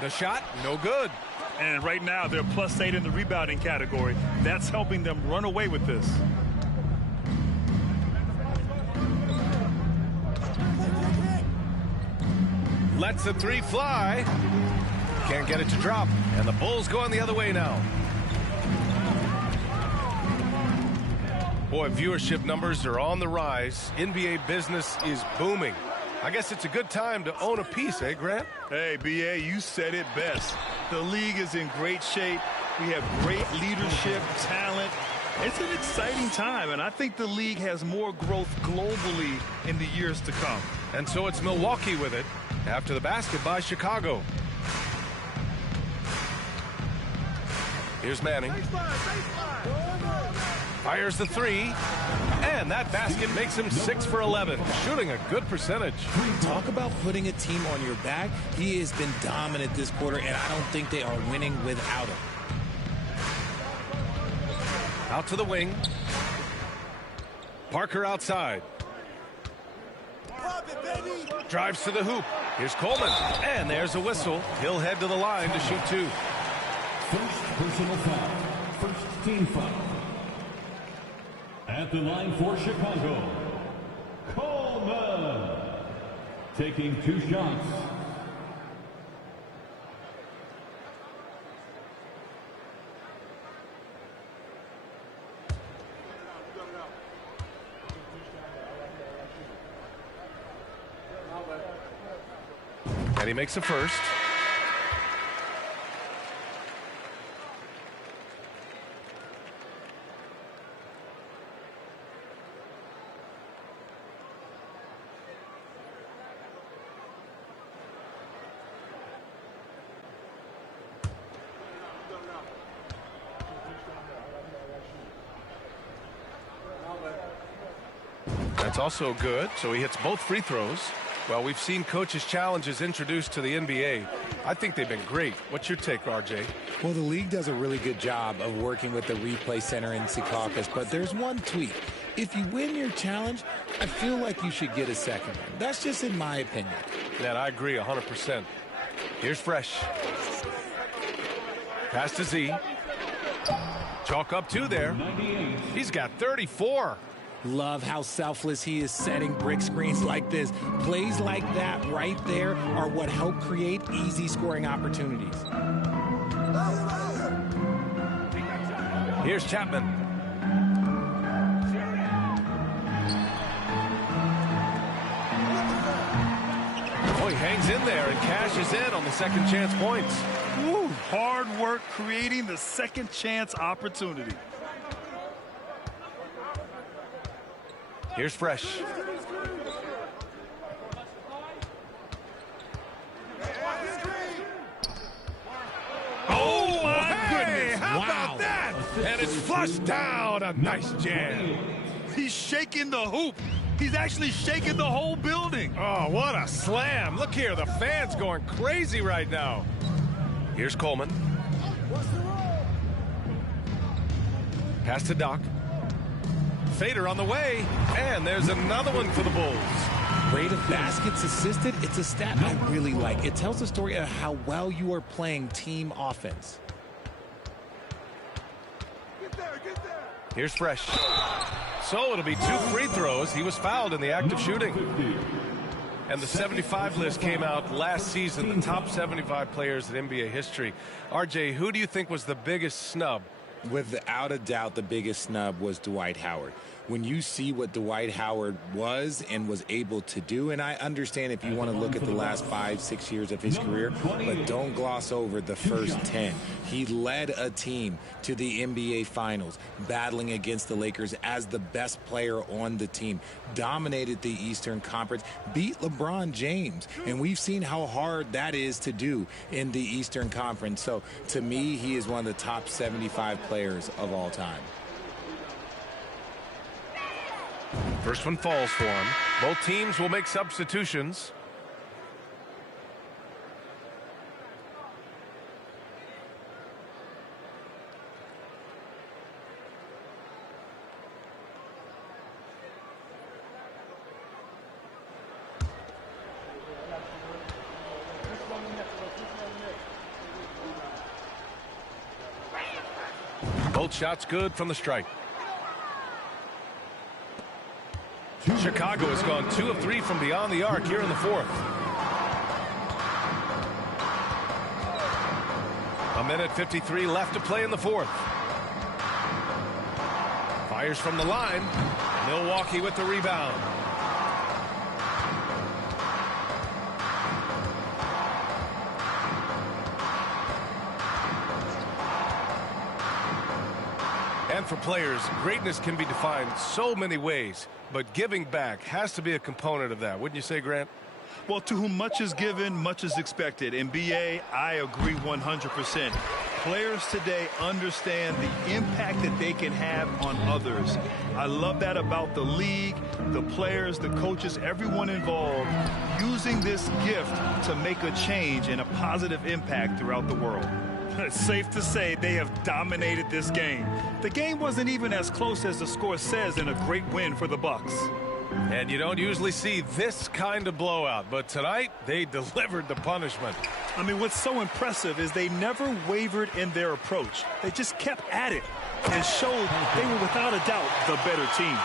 The shot, no good. And right now, they're +8 in the rebounding category. That's helping them run away with this. Lets the 3 fly. Can't get it to drop. And the Bulls going the other way now. Boy, viewership numbers are on the rise. NBA business is booming. I guess it's a good time to own a piece, eh, Grant? Hey, BA, you said it best. The league is in great shape. We have great leadership, talent. It's an exciting time, and I think the league has more growth globally in the years to come. And so it's Milwaukee with it after the basket by Chicago. Here's Manning. Fires the 3. And that basket makes him 6 for 11. Shooting a good percentage. Talk about putting a team on your back. He has been dominant this quarter, and I don't think they are winning without him. Out to the wing. Parker outside. Drives to the hoop. Here's Coleman. And there's a whistle. He'll head to the line to shoot 2. First personal foul. First team foul. At the line for Chicago, Coleman. Taking 2 shots. And he makes the first. That's also good, so he hits both free throws. Well, we've seen coaches' challenges introduced to the NBA. I think they've been great. What's your take, RJ? Well, the league does a really good job of working with the replay center in Secaucus, but there's one tweak. If you win your challenge, I feel like you should get a second one. That's just in my opinion. Yeah, I agree 100%. Here's Fresh. Pass to Z. Chalk up 2 there. He's got 34. Love how selfless he is setting brick screens like this. Plays like that right there are what help create easy scoring opportunities. Here's Chapman. Oh, he hangs in there and cashes in on the second chance points. Woo, hard work creating the second chance opportunity. Here's Fresh. Oh, my goodness. How about that? And it's flushed down. A nice jam. He's shaking the hoop. He's actually shaking the whole building. Oh, what a slam. Look here. The fans going crazy right now. Here's Coleman. Pass to Doc. Fader on the way, and there's another one for the Bulls. Rate of baskets assisted, it's a stat I really like. It tells the story of how well you are playing team offense. Here's Fresh. So it'll be 2 free throws. He was fouled in the act of shooting. And the 75 list came out last season, the top 75 players in NBA history. RJ, who do you think was the biggest snub? Without a doubt, the biggest snub was Dwight Howard. When you see what Dwight Howard was and was able to do, and I understand if you want to look at the last 5-6 years of his career, but don't gloss over the first 10. He led a team to the NBA Finals, battling against the Lakers as the best player on the team, dominated the Eastern Conference, beat LeBron James, and we've seen how hard that is to do in the Eastern Conference. So to me, he is one of the top 75 players of all time. First one falls for him. Both teams will make substitutions. Both shots good from the stripe. Chicago has gone 2 of 3 from beyond the arc here in the fourth. A minute 53 left to play in the fourth. Fires from the line. Milwaukee with the rebound. And for players, greatness can be defined so many ways, but giving back has to be a component of that. Wouldn't you say, Grant? Well, to whom much is given, much is expected. In BA, I agree 100%. Players today understand the impact that they can have on others. I love that about the league, the players, the coaches, everyone involved, using this gift to make a change and a positive impact throughout the world. It's safe to say they have dominated this game. The game wasn't even as close as the score says in a great win for the Bucks. And you don't usually see this kind of blowout, but tonight they delivered the punishment. I mean, what's so impressive is they never wavered in their approach. They just kept at it and showed they were without a doubt the better team.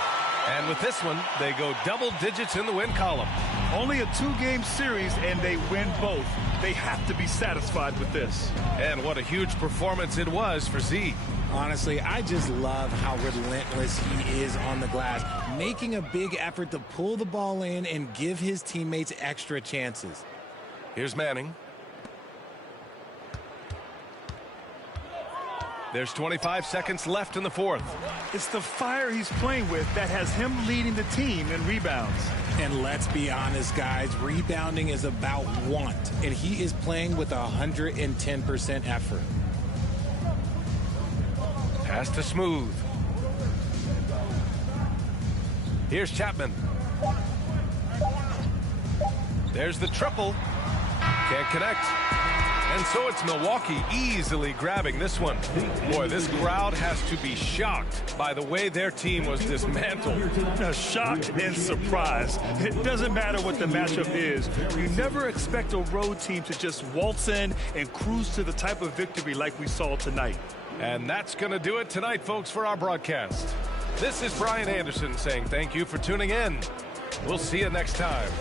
And with this one, they go double digits in the win column. Only a 2-game series, and they win both. They have to be satisfied with this. And what a huge performance it was for Z. Honestly, I just love how relentless he is on the glass, making a big effort to pull the ball in and give his teammates extra chances. Here's Manning. There's 25 seconds left in the fourth. It's the fire he's playing with that has him leading the team in rebounds. And let's be honest, guys, rebounding is about want, and he is playing with 110% effort. Pass to Smooth. Here's Chapman. There's the triple. Can't connect. And so it's Milwaukee easily grabbing this one. Boy, this crowd has to be shocked by the way their team was dismantled. Shocked and surprised. It doesn't matter what the matchup is. You never expect a road team to just waltz in and cruise to the type of victory like we saw tonight. And that's going to do it tonight, folks, for our broadcast. This is Brian Anderson saying thank you for tuning in. We'll see you next time.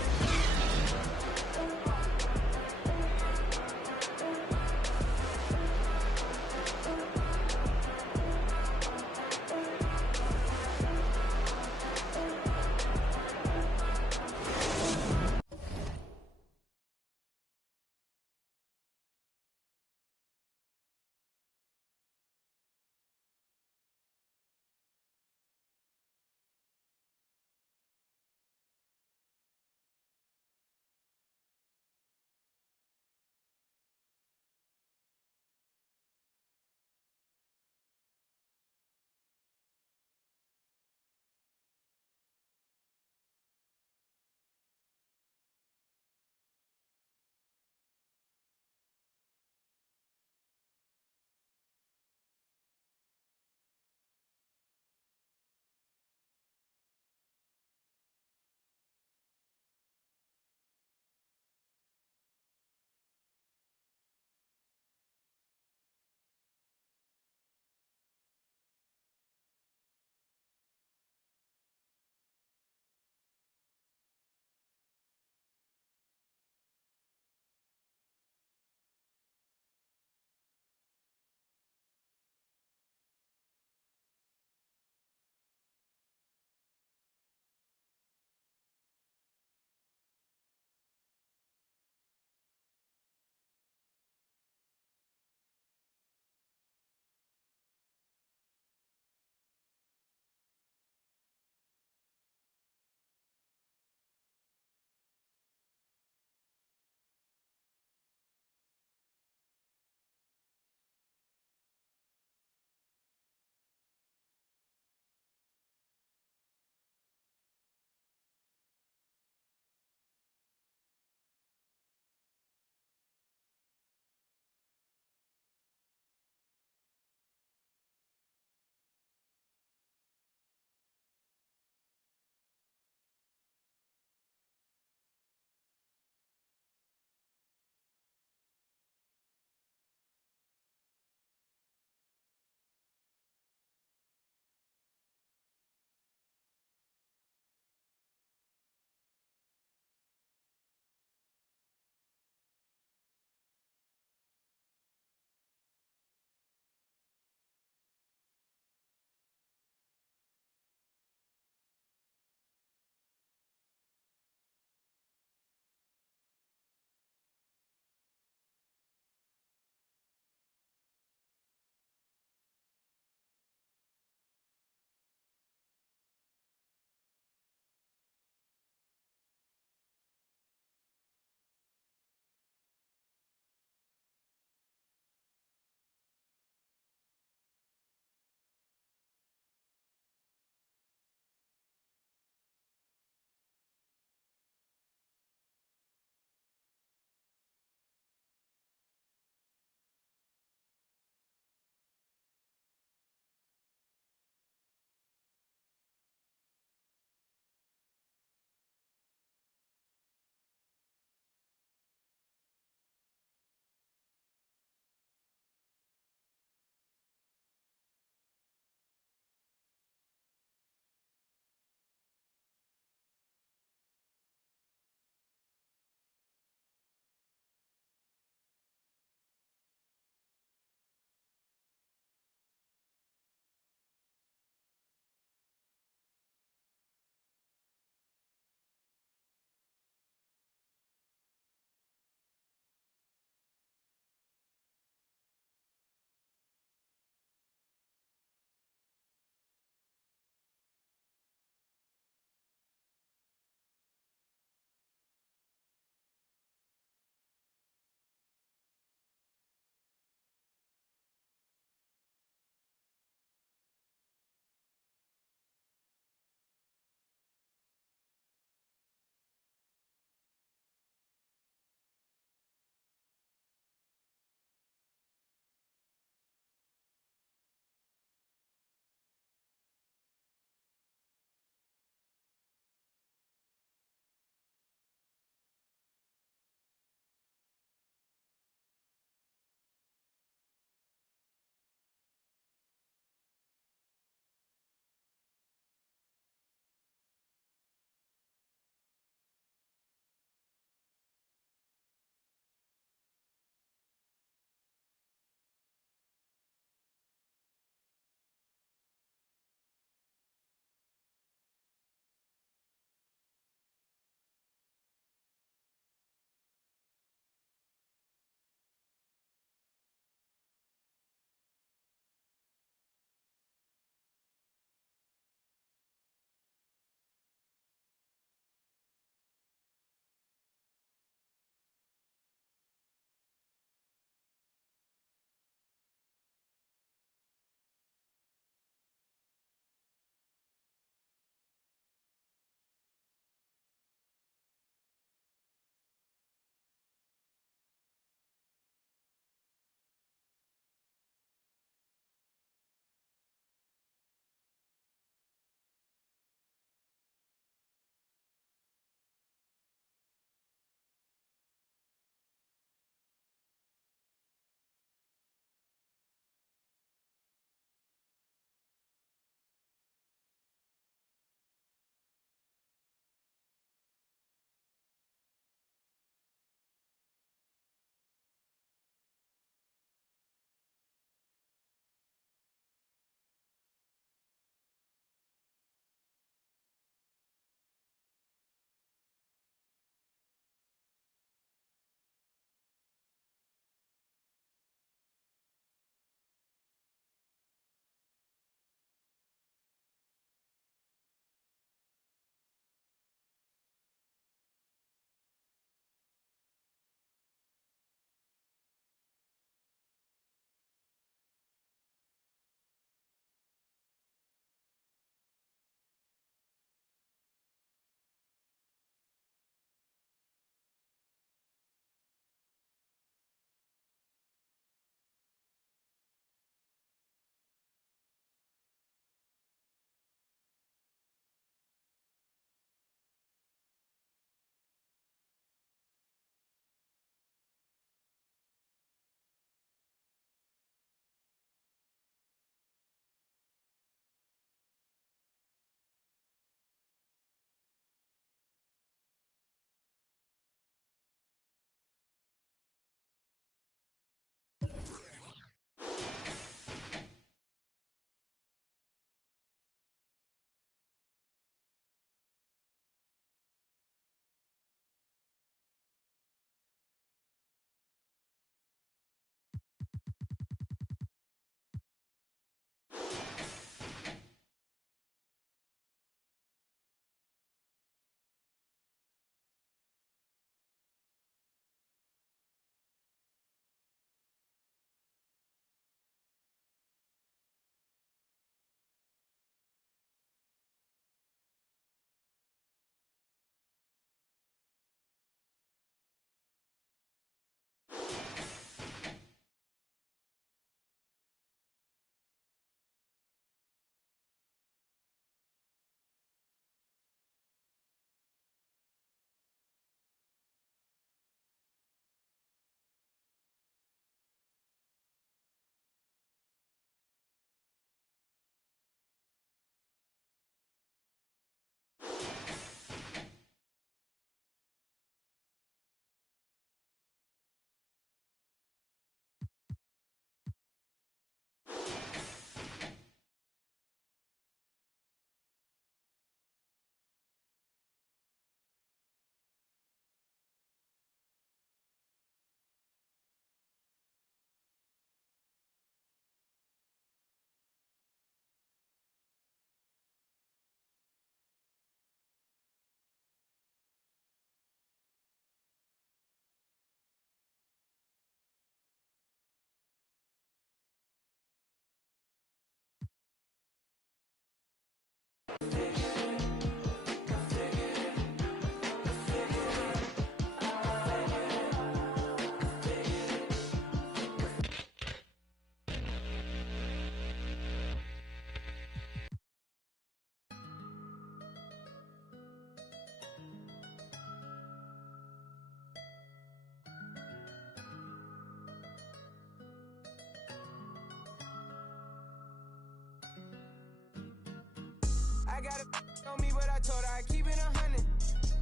I got it on me, but I told her I keep it 100.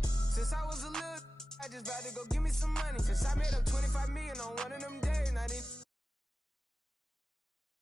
Since I was a little, I just about to go give me some money. Since I made up 25 million on one of them days, and I didn't